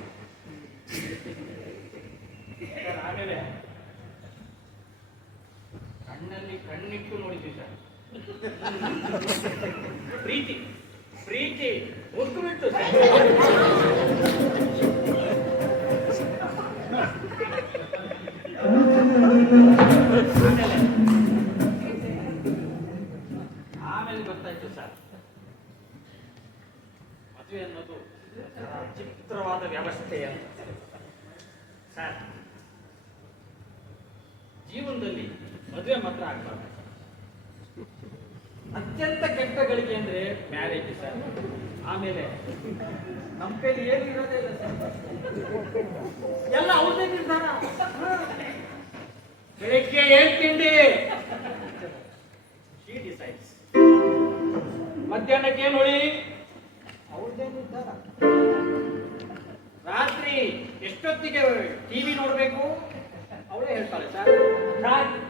ಆಮೇಲೆ ಕಣ್ಣಲ್ಲಿ ಕಣ್ಣಿಟ್ಟು ನೋಡಿದ್ವಿ ಸರ್. ಪ್ರೀತಿ ಪ್ರೀತಿ ಮುಗ್ದು ಬಿಟ್ಟು ಸರ್. ಆಮೇಲೆ ಗೊತ್ತಾಯ್ತು ಸರ್, ಮದುವೆ ಅನ್ನೋದು ಚಿತ್ರವಾದ ವ್ಯವಸ್ಥೆ ಅಂತ ಸರ್. ಜೀವನದಲ್ಲಿ ಮದುವೆ ಮಾತ್ರ ಆಗ್ಬಾರ್ದು. ಅತ್ಯಂತ ಕೆಟ್ಟ ಗಳಿಗೆ ಅಂದ್ರೆ ಮ್ಯಾರೇಜ್ ಸರ್. ಆಮೇಲೆ ನಮ್ಮ ಕೈಲಿ ಏನು ಇರೋದೇ ಇಲ್ಲ ಸರ್, ಎಲ್ಲ ಅವ್ರದೇ ನಿರ್ಧಾರ. ಬೆಳಗ್ಗೆ ಏನ್ ತಿಂಡಿ ಶಿ ಡಿಸೈಡ್ಸ್, ಮಧ್ಯಾಹ್ನಕ್ಕೆ ಏನು ಹೊಳಿ ಅವ್ರದೇ ನಿರ್ಧಾರ. ರಾತ್ರಿ ಎಷ್ಟೊತ್ತಿಗೆ ಟಿವಿ ನೋಡ್ಬೇಕು ಅವಳೇ ಹೇಳ್ತಾಳೆ ಸರ್. ರಾತ್ರಿ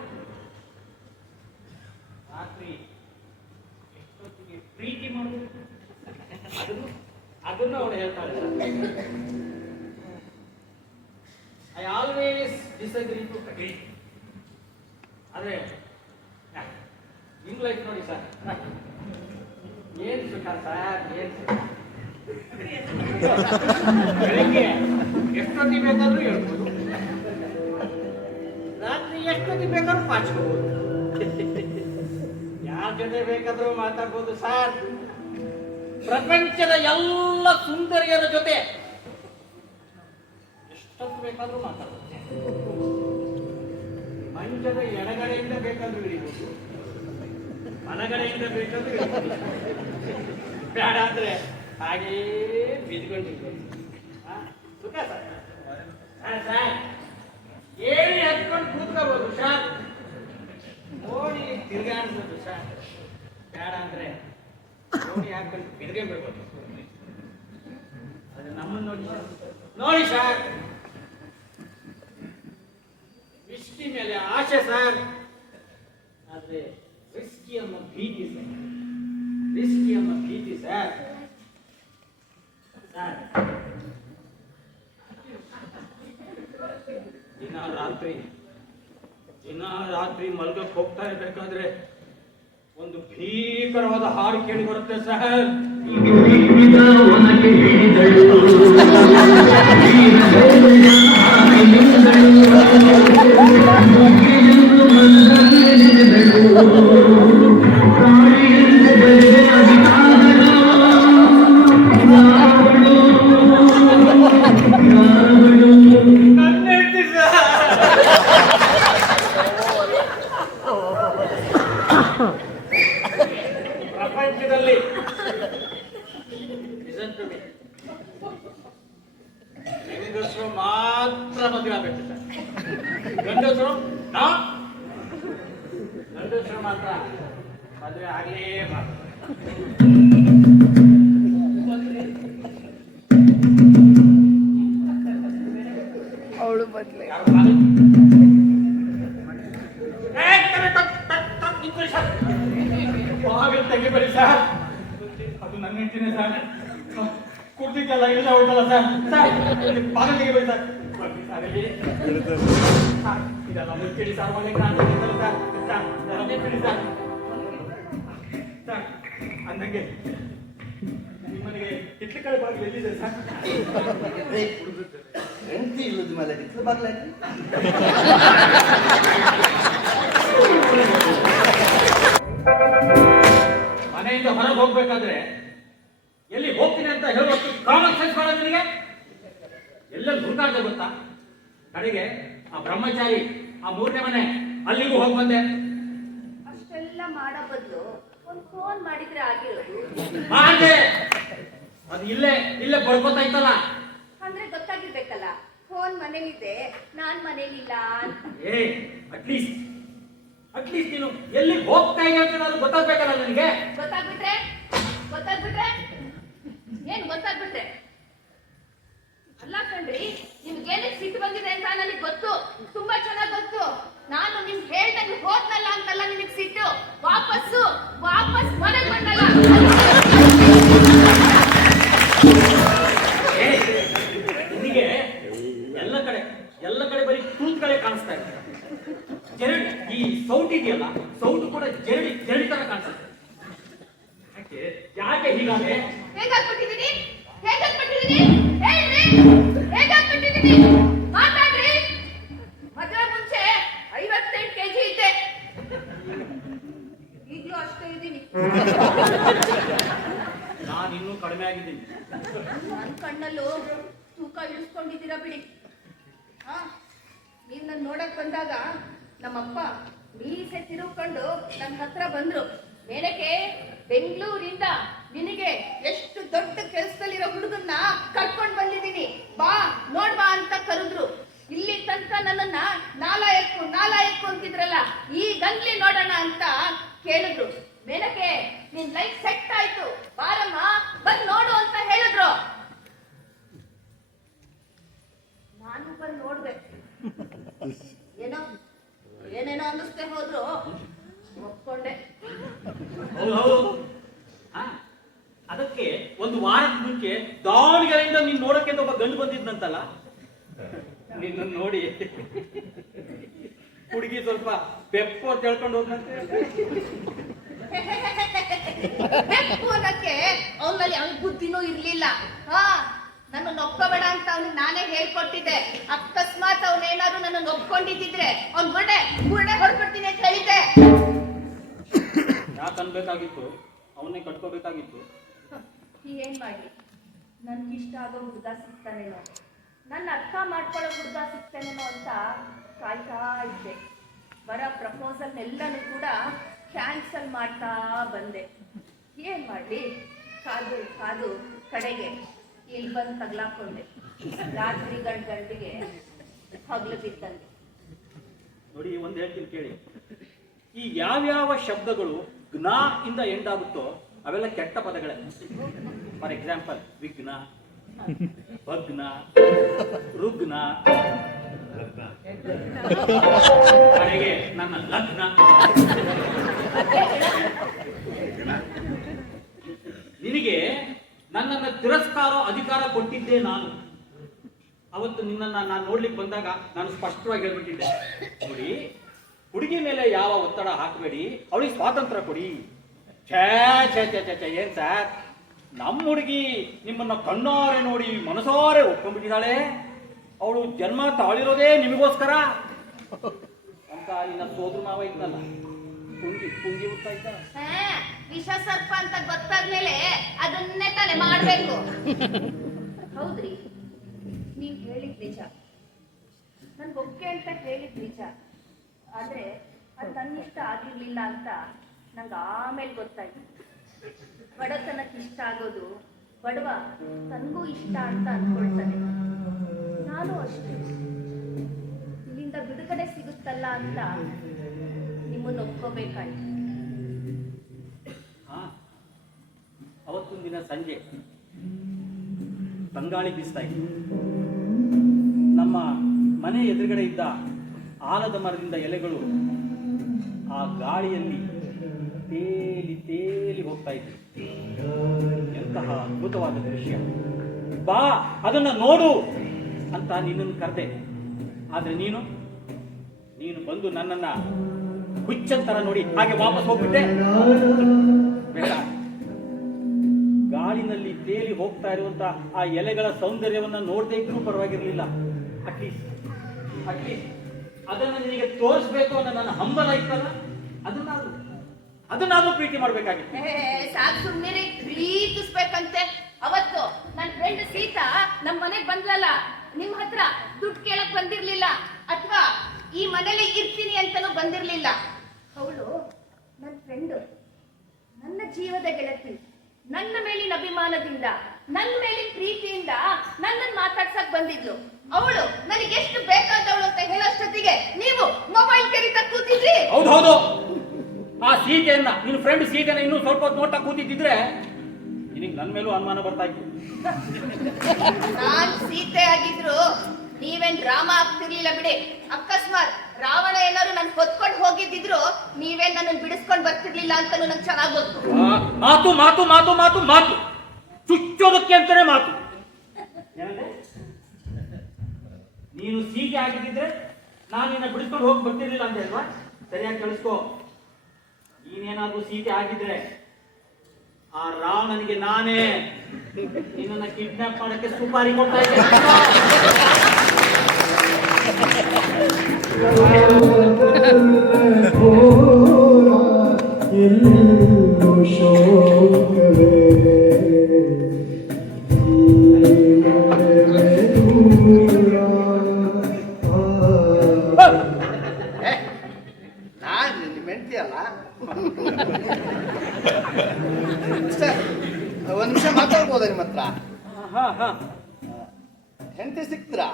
ಎಷ್ಟೊತ್ತಿಗೆ ಪ್ರೀತಿ ಮಾಡಬೇಕು ಅದನ್ನು ಅವಳು ಹೇಳ್ತಾಳೆ sir. I always disagree to agree. ಆದ್ರೆ ನಿಮ್ ಲೈಫ್ ನೋಡಿ ಸರ್, ಏನ್ ಸುಖ ಸರ್, ಏನ್ ಸುಖ. ಬೆಳಗ್ಗೆ ಎಷ್ಟೊತ್ತಿಗೆ ಬೇಕಾದ್ರೂ ಹೇಳ್ಬೋದು, ರಾತ್ರಿ ಎಷ್ಟೊತ್ತಿಗೆ ಬೇಕಾದ್ರೂ ಪಾಚ್ಕೋಬಹುದು, ಯಾರ ಜೊತೆ ಬೇಕಾದ್ರೂ ಮಾತಾಡ್ಬೋದು ಸರ್. ಪ್ರಪಂಚದ ಎಲ್ಲ ಸುಂದರಿಯರ ಜೊತೆ ಎಷ್ಟೊತ್ತು ಬೇಕಾದ್ರೂ ಮಾತಾಡ್ಬೋದು. ಮಂಚದ ಎಡಗಡೆಯಿಂದ ಬೇಕಾದ್ರೂ ಇಳಿಬಹುದು, ಬಲಗಡೆಯಿಂದ ಬೇಕಾದ್ರೂ ಇಳಿಬಹುದು. ಬೇಡ ಅಂದ್ರೆ ಹಾಗೇ ಬಿದ್ಕೊಂಡಿರ್ಬೋದು. ಸುಖ ಸರ್. ಸರ್ ಏಳಿ ಹತ್ಕೊಂಡು ಕೂತ್ಕೋಬಹುದು ಸರ್, ನೋಡಿ ತಿರ್ಗಾಡ್ಬೋದು ಸರ್. ಬೇಡ ಅಂದ್ರೆ ನೋಡಿ ಹಾಕೊಂಡು ಬಿಡ್ಬೋದು. ಅದು ನಮ್ಮನ್ನು ನೋಡಿ ಸರ್, ನೋಡಿ ಸರ್, ವಿಸ್ಕಿ ಮೇಲೆ ಆಸೆ ಸರ್, ಆದ್ರೆ ರಿಸ್ಕಿ ಅನ್ನೋ ಭೀತಿ ಸರ್, ರಿಸ್ಕಿ ಅನ್ನೋ ಭೀತಿ ಸರ್. ಸರ್ ದಿನ ರಾತ್ರಿ ಮಲ್ಗಕ್ಕೆ ಹೋಗ್ತಾ ಇರ್ಬೇಕಾದ್ರೆ ಒಂದು ಭೀಕರವಾದ ಹಾಡು ಕೇಳಿ ಬರುತ್ತೆ ಸರ್. ನನ್ನ ಹೆಂಡತಿ ಪ್ರಪಂಚದಲ್ಲಿ listen to me. ಹೆಂಗಸರು ಮಾತ್ರ ಮದುವೆ ಆಗಬೇಕು ಸರ್. ಗಂಡಸರು ಗಂಡಸರು ಮಾತ್ರ ಮದುವೆ ಆಗಲೇ ಮಾತ್ರ. ಅವಳು ಬದ್ಲೆ ಬಾಗಿಲು ತೆಗಿಬೇಡಿ ಸರ್, ಅದು ನನ್ನ ಹೆಂಡತಿನೇ ಸರ್. ಕುಡ್ದಿದ್ದಲ್ಲ ಇಲ್ಲ ಹೋಯ್ತಲ್ಲ ಸರ್. ಬಾಗಿಲು ತೆಗಿಬೇಡಿ ಸರ್. ಇದೆಲ್ಲ ಮುಚ್ಚಿಡಿ ಸರ್, ಮನೆ ಕಾಣ್ತಿದ್ದಲ್ಲ ಸರ್. ಇದೆಲ್ಲ ಮುಚ್ಚಿಡಿ ಸರ್. ಸರ್ ಅಂದಂಗೆ ನಿಮ್ಮನೆಗೆ ಹಿಟ್ಲು ಕಡೆ ಬಾಗಿಲು ಎಲ್ಲಿದೆ ಸರ್? ಹೆಂಡತಿ ಇಲ್ಲದ ಮೇಲೆ ಹಿತ್ಲು ಬಾಗ್ಲಾಕಿ ಮನೆಯಿಂದ ಹೊರಗೆ ಹೋಗ್ಬೇಕಾದ್ರೆ ಎಲ್ಲಿ ಹೋಗ್ತೀನಿ ಅಂತ ಹೇಳುವಷ್ಟು ಕಾಮನ್ ಸೆನ್ಸ್ ಮಾಡೋದು ನಿನಗೆ ಎಲ್ಲೆಲ್ಲಿ ಹುಡುಕಾಡ್ದೆ ಗೊತ್ತಾ? ಕಡೆಗೆ ಆ ಬ್ರಹ್ಮಚಾರಿ ಆ 3ನೇ ಮನೆ ಅಲ್ಲಿಗೂ ಹೋಗಿ ಬಂದೆ. ಅಷ್ಟೆಲ್ಲ ಮಾಡೋ ಬದಲು ಒಂದು ಫೋನ್ ಮಾಡಿದ್ರೆ ಆಗಿರೋದು. ಹಾಗೆ ಅದು ಇಲ್ಲೇ ಬಡ್ಕೋತಾ ಇತ್ತಲ್ಲ. ಅಂದ್ರೆ ಗೊತ್ತಾಗಿರ್ಬೇಕಲ್ಲ, ಫೋನ್ ಮನೇಲಿದೆ, ನಾನ್ ಮನೇಲಿಲ್ಲ ಅಂತ. ಅಟ್ಲೀಸ್ಟ್ ನೀನು ಎಲ್ಲಿ ಹೋಗ್ತಾ ಇದೆಯಾ ಅಂತ ಅದು ಗೊತ್ತಾಗ್ಬೇಕಲ್ಲ ನನಗೆ. ಗೊತ್ತಾಗ್ಬಿಟ್ರೆ ಏನ್ ಗೊತ್ತಾಗ್ಬಿಟ್ರೆ? ಅಲ್ಲ ಕಣ್ರಿ, ನಿಮ್ಗೇನೆ ಸಿಟ್ಟು ಬಂದಿದೆ ಅಂತ ನನಗೆ ಗೊತ್ತು, ತುಂಬಾ ಚೆನ್ನಾಗಿ ಗೊತ್ತು. ನಾನು ನಿಮ್ಗೆ ಹೇಳ್ದಂಗೆ ಹೋದ್ನಲ್ಲ ಅಂತಲ್ಲ ನಿನಗೆ ಸಿಟ್ಟು, ವಾಪಸ್ ಮನೆಗೆ ಬಂದಲ್ಲ. ನಿನಗೆ ಎಲ್ಲ ಕಡೆ ಬರೀ ಕೂತ್ಗಳೇ ಕಾಣಿಸ್ತಾ ಇದೆ. ಜರಡಿ ಈ ಸೌಟ್ ಇದೆಯಲ್ಲ, ಸೌಟ್ ಕೂಡ ಜರಡಿ ತರ ಕಾಣಿಸುತ್ತೆ. ಯಾಕೆ ಹೀಗಾದ್ರೆ? ಹೇಗಾಗ್ಬಿಟ್ಟಿದೀನಿ ಹೇಳ್ರಿ, ಹೇಗಾಗ್ಬಿಟ್ಟಿದೀನಿ ಮಾತಾಡ್ರಿ. ಮದುವೆ ಮುಂಚೆ 58 kg ಇದ್ದೆ, ಈಗಲೂ ಅಷ್ಟೇ ಇದ್ದೀನಿ. ನಾನಿನ್ನೂ ಕಡಿಮೆ ಆಗಿದ್ದೀನಿ. ನನ್ನ ಕಣ್ಣಲ್ಲೂ ತೂಕ ಇಳಿಸ್ಕೊಂಡಿದ್ದೀರಾ ಬಿಡಿ. ಹಾ, ನೀವ್ ನನ್ನ ನೋಡಕ್ ಬಂದಾಗ ನಮ್ಮಪ್ಪ ಮೀಸೆ ತಿರುಗ್ಕೊಂಡು ನನ್ನ ಹತ್ರ ಬಂದ್ರು. ಮೇಲಕ್ಕೆ ಬೆಂಗಳೂರಿಂದ ನಿನಗೆ ಎಷ್ಟು ದೊಡ್ಡ ಕೆಲಸದಲ್ಲಿರೋ ಹುಡುಗನ್ನ ಕರ್ಕೊಂಡ್ ಬಂದಿದ್ದೀನಿ, ಬಾ ನೋಡ್ಬಾ ಅಂತ ಕರೆದ್ರು. ಇಲ್ಲಿ ತನಕ ನನ್ನನ್ನ ನಾಲಾಯಕ್ಕು ಅಂತಿದ್ರಲ್ಲ, ಈ ಗಂಗ್ಲಿ ನೋಡೋಣ ಅಂತ ಕೇಳಿದ್ರು. ಮೇಲಕ್ಕೆ ನಿನ್ ಲೈಫ್ ಸೆಟ್ ಆಯ್ತು, ಬಾರಮ್ಮ ಬಂದ್ ನೋಡು ಅಂತ ಹೇಳಿದ್ರು. ನಾನು ಬಂದು ನೋಡ್ದೆ, ಏನೇನೋ ಅನ್ನಿಸ್ದೆ ಹೋದ್ರು, ಒಪ್ಕೊಂಡೆ. ಹೌದು. ಅದಕ್ಕೆ ಒಂದು ವಾರದ ಮುಂಚೆ ದಾವಣಗೆರೆಯಿಂದ ನೀನ್ ನೋಡಕ್ಕೆ ಒಬ್ಬ ಗಂಡು ಬಂದಿದ್ನಂತಲ್ಲ, ನಿನ್ನ ನೋಡಿ ಹುಡುಗಿ ಸ್ವಲ್ಪ ಪೆಪ್ಪು ಅಂತ ಹೇಳ್ಕೊಂಡು ಹೋದ್ನಂತೆ. ಬೆಕ್ಕು ಅನ್ನಕ್ಕೆ ಅವನಲ್ಲಿ ಅವ್ನ ಬುದ್ಧಿನೂ ಇರ್ಲಿಲ್ಲ. ನನ್ನ ಒಪ್ಕೋಬೇಡ ಅಂತ ಅವ್ನಿಗೆ ನಾನೇ ಹೇಳ್ಕೊಟ್ಟಿದ್ದೆ. ಅಕಸ್ಮಾತ್ ಅವನೇನಾದ್ರು ನನ್ನ ಒಪ್ಕೊಂಡಿದ್ದಿದ್ರೆ ಅವ್ನ್ ಗುರ್ಡೆ ಹೊಡ್ಕೊಡ್ತೀನಿ ಅಂತ ಹೇಳಿದ್ದೆ. ಯಾಕೆ ಅನ್ಬೇಕಾಗಿತ್ತು? ಅವನ್ನೇ ಕಟ್ಕೋಬೇಕಾಗಿತ್ತು. ಏನ್ ಮಾಡಿ, ನನ್ಗಿಷ್ಟ ಆಗೋ ಹುಡುಗ ಸಿಗ್ತಾನೇನೋ, ನನ್ನ ಅರ್ಥ ಮಾಡ್ಕೊಳ್ಳೋ ಹುಡುಗ ಸಿಗ್ತಾನೇನೋ ಅಂತ ಕಾಯ್ತಾ ಇದ್ದೆ. ಬರೋ ಪ್ರಪೋಸಲ್ನೆಲ್ಲನೂ ಕೂಡ ಕ್ಯಾನ್ಸಲ್ ಮಾಡ್ತಾ ಬಂದೆ. ಏನ್ ಮಾಡ್ಲಿ, ಕಾದು ಕಡೆಗೆ ಇಲ್ಲಿ ಬಂದು ತಗ್ಲಾಕೊಂಡೆ. ರಾತ್ರಿ ಗಂಟೆಗೆ ಹಗ್ಲು ಬಿದ್ದಂಗೆ. ನೋಡಿ, ಒಂದ್ ಹೇಳ್ತೀನಿ ಕೇಳಿ. ಈ ಯಾವ್ಯಾವ ಶಬ್ದಗಳು ಜ್ಞಾ ಇಂದ ಎಂಡ್ ಆಗುತ್ತೋ ಅವೆಲ್ಲ ಕೆಟ್ಟ ಪದಗಳೇ. ಫಾರ್ ಎಕ್ಸಾಂಪಲ್, ವಿಘ್ನ, ಭಗ್ನ, ರುಗ್ನ, ಕಡೆಗೆ ನನ್ನ ಲಗ್ನ. ನಿನಗೆ ನನ್ನನ್ನು ತಿರಸ್ಕಾರ ಅಧಿಕಾರ ಕೊಟ್ಟಿದ್ದೆ ನಾನು. ಅವತ್ತು ನಿನ್ನನ್ನು ನಾನು ನೋಡ್ಲಿಕ್ಕೆ ಬಂದಾಗ ನಾನು ಸ್ಪಷ್ಟವಾಗಿ ಹೇಳ್ಬಿಟ್ಟಿದ್ದೆ, ನೋಡಿ, ಹುಡುಗಿ ಮೇಲೆ ಯಾವ ಒತ್ತಡ ಹಾಕಬೇಡಿ, ಅವಳಿಗೆ ಸ್ವಾತಂತ್ರ್ಯ ಕೊಡಿ. ಛೇ ಛೇ ಛೇ ಛೇ ಛೇ, ಏನ್ ಸರ್, ನಮ್ಮ ಹುಡುಗಿ ನಿಮ್ಮನ್ನ ಕಣ್ಣಾರೆ ನೋಡಿ ಮನಸಾರೆ ಒಪ್ಕೊಂಡ್ಬಿಟ್ಟಿದ್ದಾಳೆ. ಅವಳು ಜನ್ಮ ತಾಳಿರೋದೇ ನಿಮಗೋಸ್ಕರ ಅಂತ ನಿನ್ನ ಸೋದ್ರ ಮಾವ ಇದ್ನಲ್ಲ, ಪುಂಗಿ ಉತ್ತಾ ಇದ್ದ. ವಿಷ ಸರ್ಪ ಅಂತ ಗೊತ್ತಾದ್ಮೇಲೆ ಅದನ್ನೇ ತಾನೇ ಮಾಡ್ಬೇಕು. ಹೌದ್ರಿ, ನೀವ್ ಹೇಳಿದ್ ನಿಜ, ನನ್ಗೆ ಒಕ್ಕೆ ಅಂತ ಹೇಳಿದ್ ನಿಜ. ಆದ್ರೆ ಅದು ನನ್ನಿಷ್ಟ ಆಗಿರ್ಲಿಲ್ಲ ಅಂತ ನಂಗೆ ಆಮೇಲೆ ಗೊತ್ತಾಯ್ತು. ಬಡತನಕ್ಕೆ ಇಷ್ಟ ಆಗೋದು ಬಡವ ತನಗೂ ಇಷ್ಟ ಅಂತ ಅನ್ಕೊಳ್ತಾನೆ. ನಾನು ಅಷ್ಟೇ, ಇಲ್ಲಿಂದ ಬಿಡುಗಡೆ ಸಿಗುತ್ತಲ್ಲ ಅಂತ ನಿಮ್ಮನ್ನು ಒಪ್ಕೋಬೇಕಾಯ್ತು. ಅವತ್ತೊಂದು ದಿನ ಸಂಜೆ ತಂಗಾಳಿ ಬೀಸ್ತಾ ಇತ್ತು. ನಮ್ಮ ಮನೆ ಎದುರುಗಡೆ ಇದ್ದ ಆಲದ ಮರದಿಂದ ಎಲೆಗಳು ಆ ಗಾಳಿಯಲ್ಲಿ ತೇಲಿ ತೇಲಿ ಹೋಗ್ತಾ ಇತ್ತು. ಎಂತಹ ಅದ್ಭುತವಾದ ದೃಶ್ಯ! ಬಾ ಅದನ್ನ ನೋಡು ಅಂತ ನಿನ್ನನ್ನು ಕರೆದೆ. ಆದ್ರೆ ನೀನು ಬಂದು ನನ್ನನ್ನ ಹುಚ್ಚಂತರ ನೋಡಿ ಹಾಗೆ ವಾಪಸ್ ಹೋಗ್ಬಿಟ್ಟೆ. ಬೇಡ, ಗಾಳಿನಲ್ಲಿ ತೇಲಿ ಹೋಗ್ತಾ ಇರುವಂತ ಆ ಎಲೆಗಳ ಸೌಂದರ್ಯವನ್ನ ನೋಡದೇ ಇದ್ರೂ ಪರವಾಗಿರ್ಲಿಲ್ಲ. ಅಟ್ಲೀಸ್ಟ್ ಅದನ್ನ ನಿನಗೆ ತೋರಿಸ್ಬೇಕು ಅನ್ನೋ ನನ್ನ ಹಂಬಲ ಇತ್ತಲ್ಲ, ಅದನ್ನಾದ್ರೂ ಪ್ರೀತಿ ಮಾಡ್ಬೇಕಾಗಿತ್ತು. ಸಾಕು ಸುಮ್ಮನೆ, ಪ್ರೀತಿಸ್ಬೇಕಂತೆ. ಅವತ್ತು ನನ್ನ ಫ್ರೆಂಡ್ ಸೀತಾ ನಮ್ಮ ಮನೆಗ್ ಬಂದ್ಲಲ್ಲ, ನಿಮ್ ಹತ್ರ ದುಡ್ಡು ಕೇಳಕ್ ಬಂದಿರ್ಲಿಲ್ಲ, ಅಥವಾ ಈ ಮನೇಲಿ ಇರ್ತೀನಿ ಅಂತಾನೂ ಬಂದಿರ್ಲಿಲ್ಲ. ಅವಳು ನನ್ನ ಫ್ರೆಂಡು, ನನ್ನ ಜೀವದ ಗೆಳತಿ. ನನ್ನ ಮೇಲಿನ ಅಭಿಮಾನದಿಂದ, ನನ್ನ ಮೇಲಿನ ಪ್ರೀತಿಯಿಂದ ನನ್ನನ್ನು ಮಾತಾಡ್ಸಕ್ ಬಂದಿದ್ಲು. ಅವಳು ನನಗೆ ಎಷ್ಟು ಬೇಕಾದವಳು ಅಂತ ಹೇಳೋಷ್ಟೊತ್ತಿಗೆ ನೀವು ಮೊಬೈಲ್ ಕರೀತಾ ಕೂತಿದ್ರಿ. ಹೌದು, ಆ ಸೀತೆಯನ್ನ, ನಿನ್ನ ಫ್ರೆಂಡ್ ಸೀತೆನ ಇನ್ನೂ ಸ್ವಲ್ಪ ಹೊತ್ತು ನೋಡ್ತಾ ಕೂತಿದ್ದಿದ್ರೆ ನಿನಗೆ ನನ್ನ ಮೇಲೂ ಅನುಮಾನ ಬರ್ತಾ ಇತ್ತು. ನಾನ್ ಸೀತೆ ಆಗಿದ್ರು ನೀವೇನ್ ಡ್ರಾಮ ಆಗ್ತಿರ್ಲಿಲ್ಲ ಬಿಡಿ. ಅಕಸ್ಮಾತ್ ರಾವಣ ಏನಾದ್ರು ನನ್ ಹೊತ್ಕೊಂಡು ಹೋಗಿದ್ದಿದ್ರು ನೀವೇನ್ ನನ್ನ ಬಿಡಿಸ್ಕೊಂಡ್ ಬರ್ತಿರ್ಲಿಲ್ಲ ಅಂತ ನಂಗೆ ಚೆನ್ನಾಗ್ ಗೊತ್ತು. ಮಾತು ಮಾತು ಮಾತು ಮಾತು ಮಾತು ಚುಚ್ಚೋದಕ್ಕೆ ಅಂತಾನೆ ಮಾತು. ನೀನು ಸೀತೆ ಆಗಿದ್ದಿದ್ರೆ ನಾನು ನಿನ್ನ ಬಿಡಿಸ್ಕೊಂಡು ಹೋಗಿ ಬರ್ತಿರ್ಲಿಲ್ಲ ಅಂತ ಅಲ್ವಾ? ಸರಿಯಾಗಿ ಕೇಳಿಸ್ಕೋ. ನೀನೇನಾದ್ರೂ ಸೀತೆ ಆಗಿದ್ರೆ ಆ ರಾವಣನಿಗೆ ನಾನೇ ನಿನ್ನನ್ನ ಕಿಡ್ನಾಪ್ ಮಾಡಕ್ಕೆ ಸುಪಾರಿ ಕೊಡ್ತಾ ಇದ್ದೆ. ಒಂದ್ ನಿಮಿಷ ಮಾತಾಡ್ಬೋದ ನಿಮ್ಮ ಹತ್ರ? ಹೆಂಡತಿ ಸಿಕ್ತೀರಾ?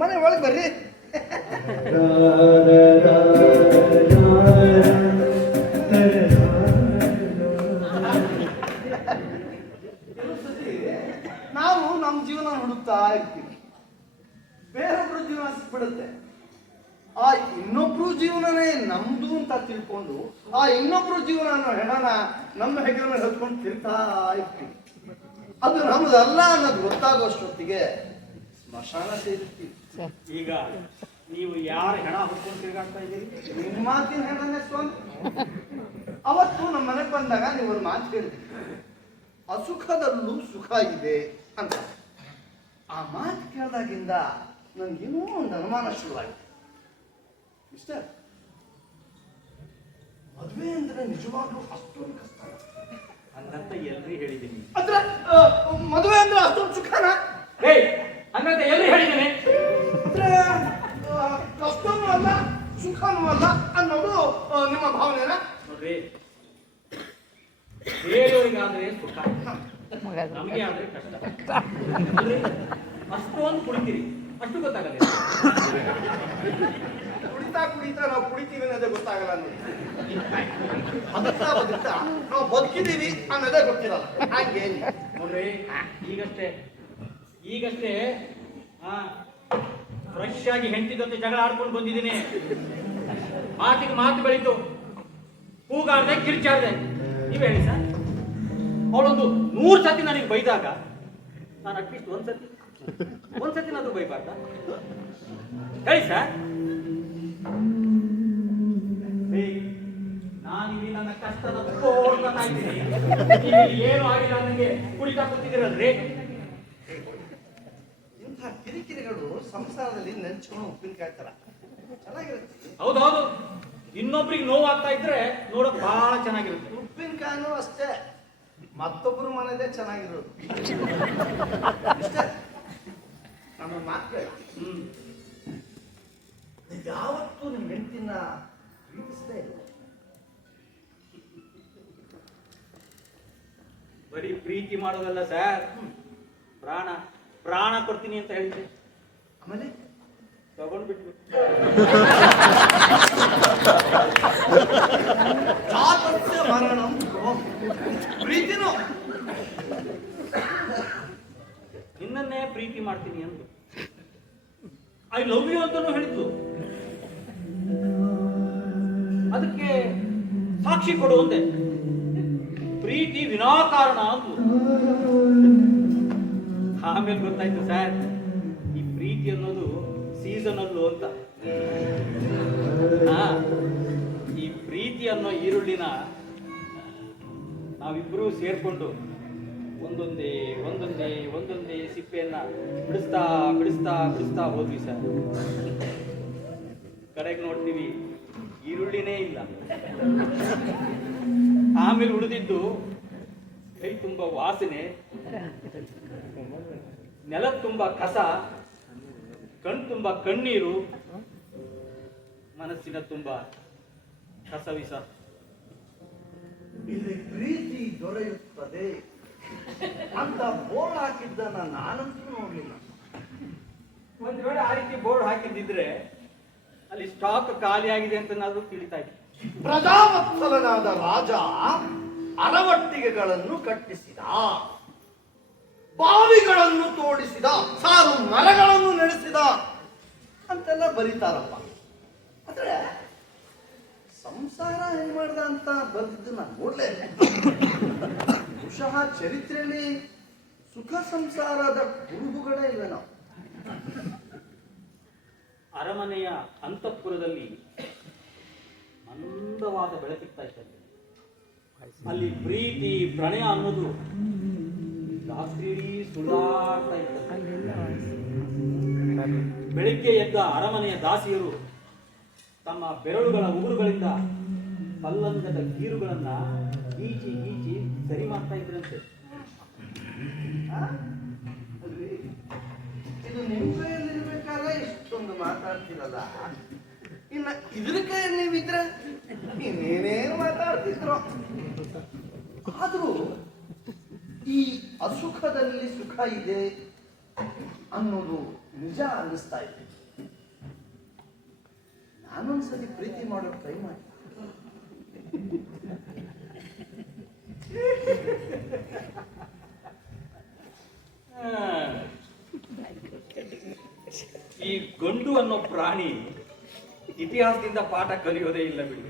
ಮನೆ ಒಳಗೆ ಬರ್ರಿ. ನಾವು ನಮ್ಮ ಜೀವನ ಹುಡುಕ್ತಾ ಇರ್ತೀವಿ, ಬೇರೊಬ್ರು ಜೀವನ ಸಿಕ್ಬಿಡುತ್ತೆ. ಆ ಇನ್ನೊಬ್ರು ಜೀವನನೇ ನಮ್ದು ಅಂತ ತಿಳ್ಕೊಂಡು ಆ ಇನ್ನೊಬ್ರು ಜೀವನ ಅನ್ನೋ ಹೆಣನ ನಮ್ಮ ಹೆಗಲ ಮೇಲೆ ಹೊತ್ಕೊಂಡು ತಿರ್ತಾ ಇರ್ತೀವಿ. ಅದು ನಮ್ದಲ್ಲ ಅನ್ನೋದು ಗೊತ್ತಾಗೋಷ್ಟೊತ್ತಿಗೆ ಸ್ಮಶಾನ ಸೇರಿರ್ತೀವಿ. ಈಗ ನೀವು ಯಾರ ಹೆಣ ಹೊತ್ಕೊಂಡು ತಿರುಗಾಡ್ತಾ ಇದ್ದೀರಿ? ನಿಮ್ಮ ಮಾತಿನ ಹೆಣನೇ ಸ್ವಾಮಿ. ಅವತ್ತು ನಮ್ಮ ಮನೆಗೆ ಬಂದಾಗ ನೀವು ಒಂದು ಮಾತು ಹೇಳಿದ್ರಿ, ಅಸುಖದಲ್ಲೂ ಸುಖ ಇದೆ ಅಂತ. ಆ ಮಾತು ಕೇಳಿದಾಗಿಂದ ನನ್ಗೇನೋ ಒಂದು ಅನುಮಾನ ಶುರುವಾಯಿತು. ಮಿಸ್ಟರ್, ಮದುವೆ ಅಂದ್ರೆ ನಿಜವಾಗ್ಲೂ ಅಷ್ಟೊಂದು ಕಷ್ಟ ಹಂಗಂತ ಎಲ್ರಿ ಹೇಳಿದ್ದೀನಿ. ಅದ್ರ ಮದುವೆ ಅಂದ್ರೆ ಅಷ್ಟೊಂದು ಸುಖನ? ಹಂಗಂತ ಎಲ್ರಿ ಹೇಳಿದ್ದೀನಿ. ಅಂದ್ರೆ ಕಷ್ಟನೂ ಅಲ್ಲ ಸುಖನೂ ಅಲ್ಲ ಅನ್ನೋದು ನಿಮ್ಮ ಭಾವನೆನ? ನೋಡ್ರಿ, ಬೇರೆಯವರಿಗಾದ್ರೆ ಸುಖ, ನಮಗೆ ಆದ್ರೆ ಕಷ್ಟ. ಅಷ್ಟೊಂದು ಕುಡಿತೀರಿ, ಅಷ್ಟು ಗೊತ್ತಾಗಲ್ಲ. ಕುಡಿತಾ ನಾವು ಕುಡಿತೀವಿ ಅನ್ನೋದೇ ಗೊತ್ತಾಗಲ್ಲ ನೋಡಿ. ಬದುಕ್ತಾ ನಾವು ಬದುಕಿದೀವಿ ಅನ್ನೋದೇ ಗೊತ್ತಿರಲ್ಲ. ಹಾಗೆ ನೋಡ್ರಿ, ಈಗಷ್ಟೇ ಫ್ರೆಶ್ ಆಗಿ ಹೆಂಡತಿ ಜೊತೆ ಜಗಳ ಆಡ್ಕೊಂಡು ಬಂದಿದ್ದೀನಿ. ಮಾತಿಗೆ ಮಾತು ಬೆಳೀತು, ಕೂಗಾಡ್ದೆ ಕಿರ್ಚಾಡ್ದೆ. ನೀವ್ ಹೇಳಿ ಸರ್, ಅವಳೊಂದು 100 ಸತಿ ನನಗೆ ಬೈದಾಗ ನಾನು ಅಟ್ಲೀಸ್ಟ್ ಒಂದ್ಸತಿನಾದ್ರೂ ಬೈಬಾರ್ದ? ಹೇಳಿ ಸರ್. ನಾನಿಲ್ಲಿ ನನ್ನ ಕಷ್ಟದ ಓಡ್ತಾ ಇದ್ದೀನಿ, ಏನು ಆಗಿಲ್ಲ ನನಗೆ ಕುಡಿತಾ ಕೂತಿದ್ದೀರಲ್ರಿ. ಸಂಸಾರದಲ್ಲಿ ನೆಂಚ್ಕೊಂಡು ಉಪ್ಪಿನಕಾಯಿ ತರ ಚೆನ್ನಾಗಿರುತ್ತೆ. ಹೌದೌದು, ಇನ್ನೊಬ್ರಿಗೆ ನೋವಾಗ್ತಾ ಇದ್ರೆ ನೋಡಕ್ ಬಹಳ ಚೆನ್ನಾಗಿರುತ್ತೆ. ಉಪ್ಪಿನಕಾಯಿನೂ ಅಷ್ಟೇ, ಮತ್ತೊಬ್ಬರು ಮನೆದೇ ಚೆನ್ನಾಗಿರೋದು. ಇಷ್ಟೇ. ನಮ್ಮ ಮಾತು ಕೇಳಿ, ನೀವು ಯಾವತ್ತೂ ನಿಮ್ಮ ಹೆಂಡತಿನ ಪ್ರೀತಿಸದೇ ಇಲ್ಲ. ಬರೀ ಪ್ರೀತಿ ಮಾಡೋದಲ್ಲ ಸರ್, ಪ್ರಾಣ ಪ್ರಾಣ ಕೊಡ್ತೀನಿ ಅಂತ ಹೇಳಿದ್ದೆ, ಆಮೇಲೆ ತಗೊಂಡ್ಬಿಟ್ವಿ. ಜಾತಸ್ಯ ಮರಣಂ ಧ್ರುವಂ. ಪ್ರೀತಿನೂ ನಿನ್ನನ್ನೇ ಪ್ರೀತಿ ಮಾಡ್ತೀನಿ ಅಂತ ಐ ಲವ್ ಯು ಅಂತಾನು ಹೇಳಿದ್ಲು. ಅದಕ್ಕೆ ಸಾಕ್ಷಿ ಕೊಡು ಅಂದೆ, ಪ್ರೀತಿ ವಿನಾಕಾರಣ ಅಂದ್ಲು. ಆಮೇಲೆ ಗೊತ್ತಾಯ್ತು ಸರ್, ಈ ಪ್ರೀತಿ ಅನ್ನೋದು ಸೀಸನಲ್ಲು ಅಂತ. ಈ ಪ್ರೀತಿ ಅನ್ನೋ ಈರುಳ್ಳಿನ ನಾವಿಬ್ಬರೂ ಸೇರ್ಕೊಂಡು ಒಂದೊಂದೇ ಒಂದೊಂದೇ ಒಂದೊಂದೇ ಸಿಪ್ಪೆಯನ್ನ ಬಿಡಿಸ್ತಾ ಬಿಡಿಸ್ತಾ ಬಿಡಿಸ್ತಾ ಹೋದ್ವಿ ಸರ್. ಕಡೆಗೆ ನೋಡ್ತೀವಿ ಈರುಳ್ಳಿನೇ ಇಲ್ಲ. ಆಮೇಲೆ ಉಳಿದಿದ್ದು ಕೈ ತುಂಬ ವಾಸನೆ, ನೆಲ ತುಂಬ ಕಸ, ಕಣ್ ತುಂಬ ಕಣ್ಣೀರು, ಮನಸ್ಸಿನ ತುಂಬ ಕಸವಿಸ. ಇಲ್ಲಿ ಪ್ರೀತಿ ದೊರೆಯುತ್ತದೆ ಅಂತ ಬೋರ್ಡ್ ಹಾಕಿದ್ದನ್ನ ನಾನಂತೂ ನೋಡ್ಲಿಲ್ಲ. ಒಂದ್ ವೇಳೆ ಆ ರೀತಿ ಬೋರ್ಡ್ ಹಾಕಿದ್ದಿದ್ರೆ ಅಲ್ಲಿ ಸ್ಟಾಕ್ ಖಾಲಿ ಆಗಿದೆ ಅಂತ ನಾವು ತಿಳಿತಾ ಇದ್ವಿ. ಪ್ರಜಾವತ್ಸಲನಾದ ರಾಜ ಅರವಟ್ಟಿಗೆಗಳನ್ನು ಕಟ್ಟಿಸಿದ, ಬಾವಿಗಳನ್ನು ತೋಡಿಸಿದ, ಸಾಲು ಮರಗಳನ್ನು ನಡೆಸಿದ ಅಂತೆಲ್ಲ ಬರೀತಾರಪ್ಪ. ಆದ್ರೆ ಸಂಸಾರ ಹೆಂಗ್ ಮಾಡ್ದ ಅಂತ ಬರ್ದಿದ್ದು ನಾನು ನೋಡ್ಲೇ. ಬಹುಶಃ ಚರಿತ್ರೆಯಲ್ಲಿ ಸುಖ ಸಂಸಾರದ ಗುರುಗುಗಳೇ ಇಲ್ವೇ ನಾವು. ಅರಮನೆಯ ಅಂತಃಪುರದಲ್ಲಿ ಮಂದವಾದ ಬೆಳಕಿರ್ತಾ ಇರ್ತದೆ. ಅಲ್ಲಿ ಪ್ರೀತಿ ಪ್ರಣಯ ಅನ್ನೋದು ರಾತ್ರಿ ಸುಳ್ಳಾಡ್ತಾ ಇರ್ತದೆ. ಬೆಳಿಗ್ಗೆ ಎದ್ದ ಅರಮನೆಯ ದಾಸಿಯರು ತಮ್ಮ ಬೆರಳುಗಳ ಉಗುರುಗಳಿಂದ ಪಲ್ಲಂಗದ ಗೀರುಗಳನ್ನ ಗೀಚಿ ಗೀಚಿ ಸರಿ ಮಾಡ್ತಾ ಇದ್ರಂತೆ. ಅಲ್ರಿ, ಇದು ನಿಮ್ಮ ಕೈಯಲ್ಲಿ ಇರ್ಬೇಕಾದ್ರೆ ಇಷ್ಟೊಂದು ಮಾತಾಡ್ತಿರಲ್ಲ, ಇನ್ನ ಇದ್ರ ಕೈಯಲ್ಲಿ ನೀವಿದ್ರೆ ಇನ್ನೇನೇನು ಮಾತಾಡ್ತಿದ್ರು. ಆದ್ರೂ ಈ ಅಸುಖದಲ್ಲಿ ಸುಖ ಇದೆ ಅನ್ನೋದು ನಿಜ ಅನ್ನಿಸ್ತಾ ಇದೆ. ನಾನೊಂದ್ಸಲಿ ಪ್ರೀತಿ ಮಾಡೋ ಟ್ರೈ ಮಾಡಿ. ಈ ಗಂಡು ಅನ್ನೋ ಪ್ರಾಣಿ ಇತಿಹಾಸದಿಂದ ಪಾಠ ಕಲಿಯೋದೇ ಇಲ್ಲ ಬಿಡಿ.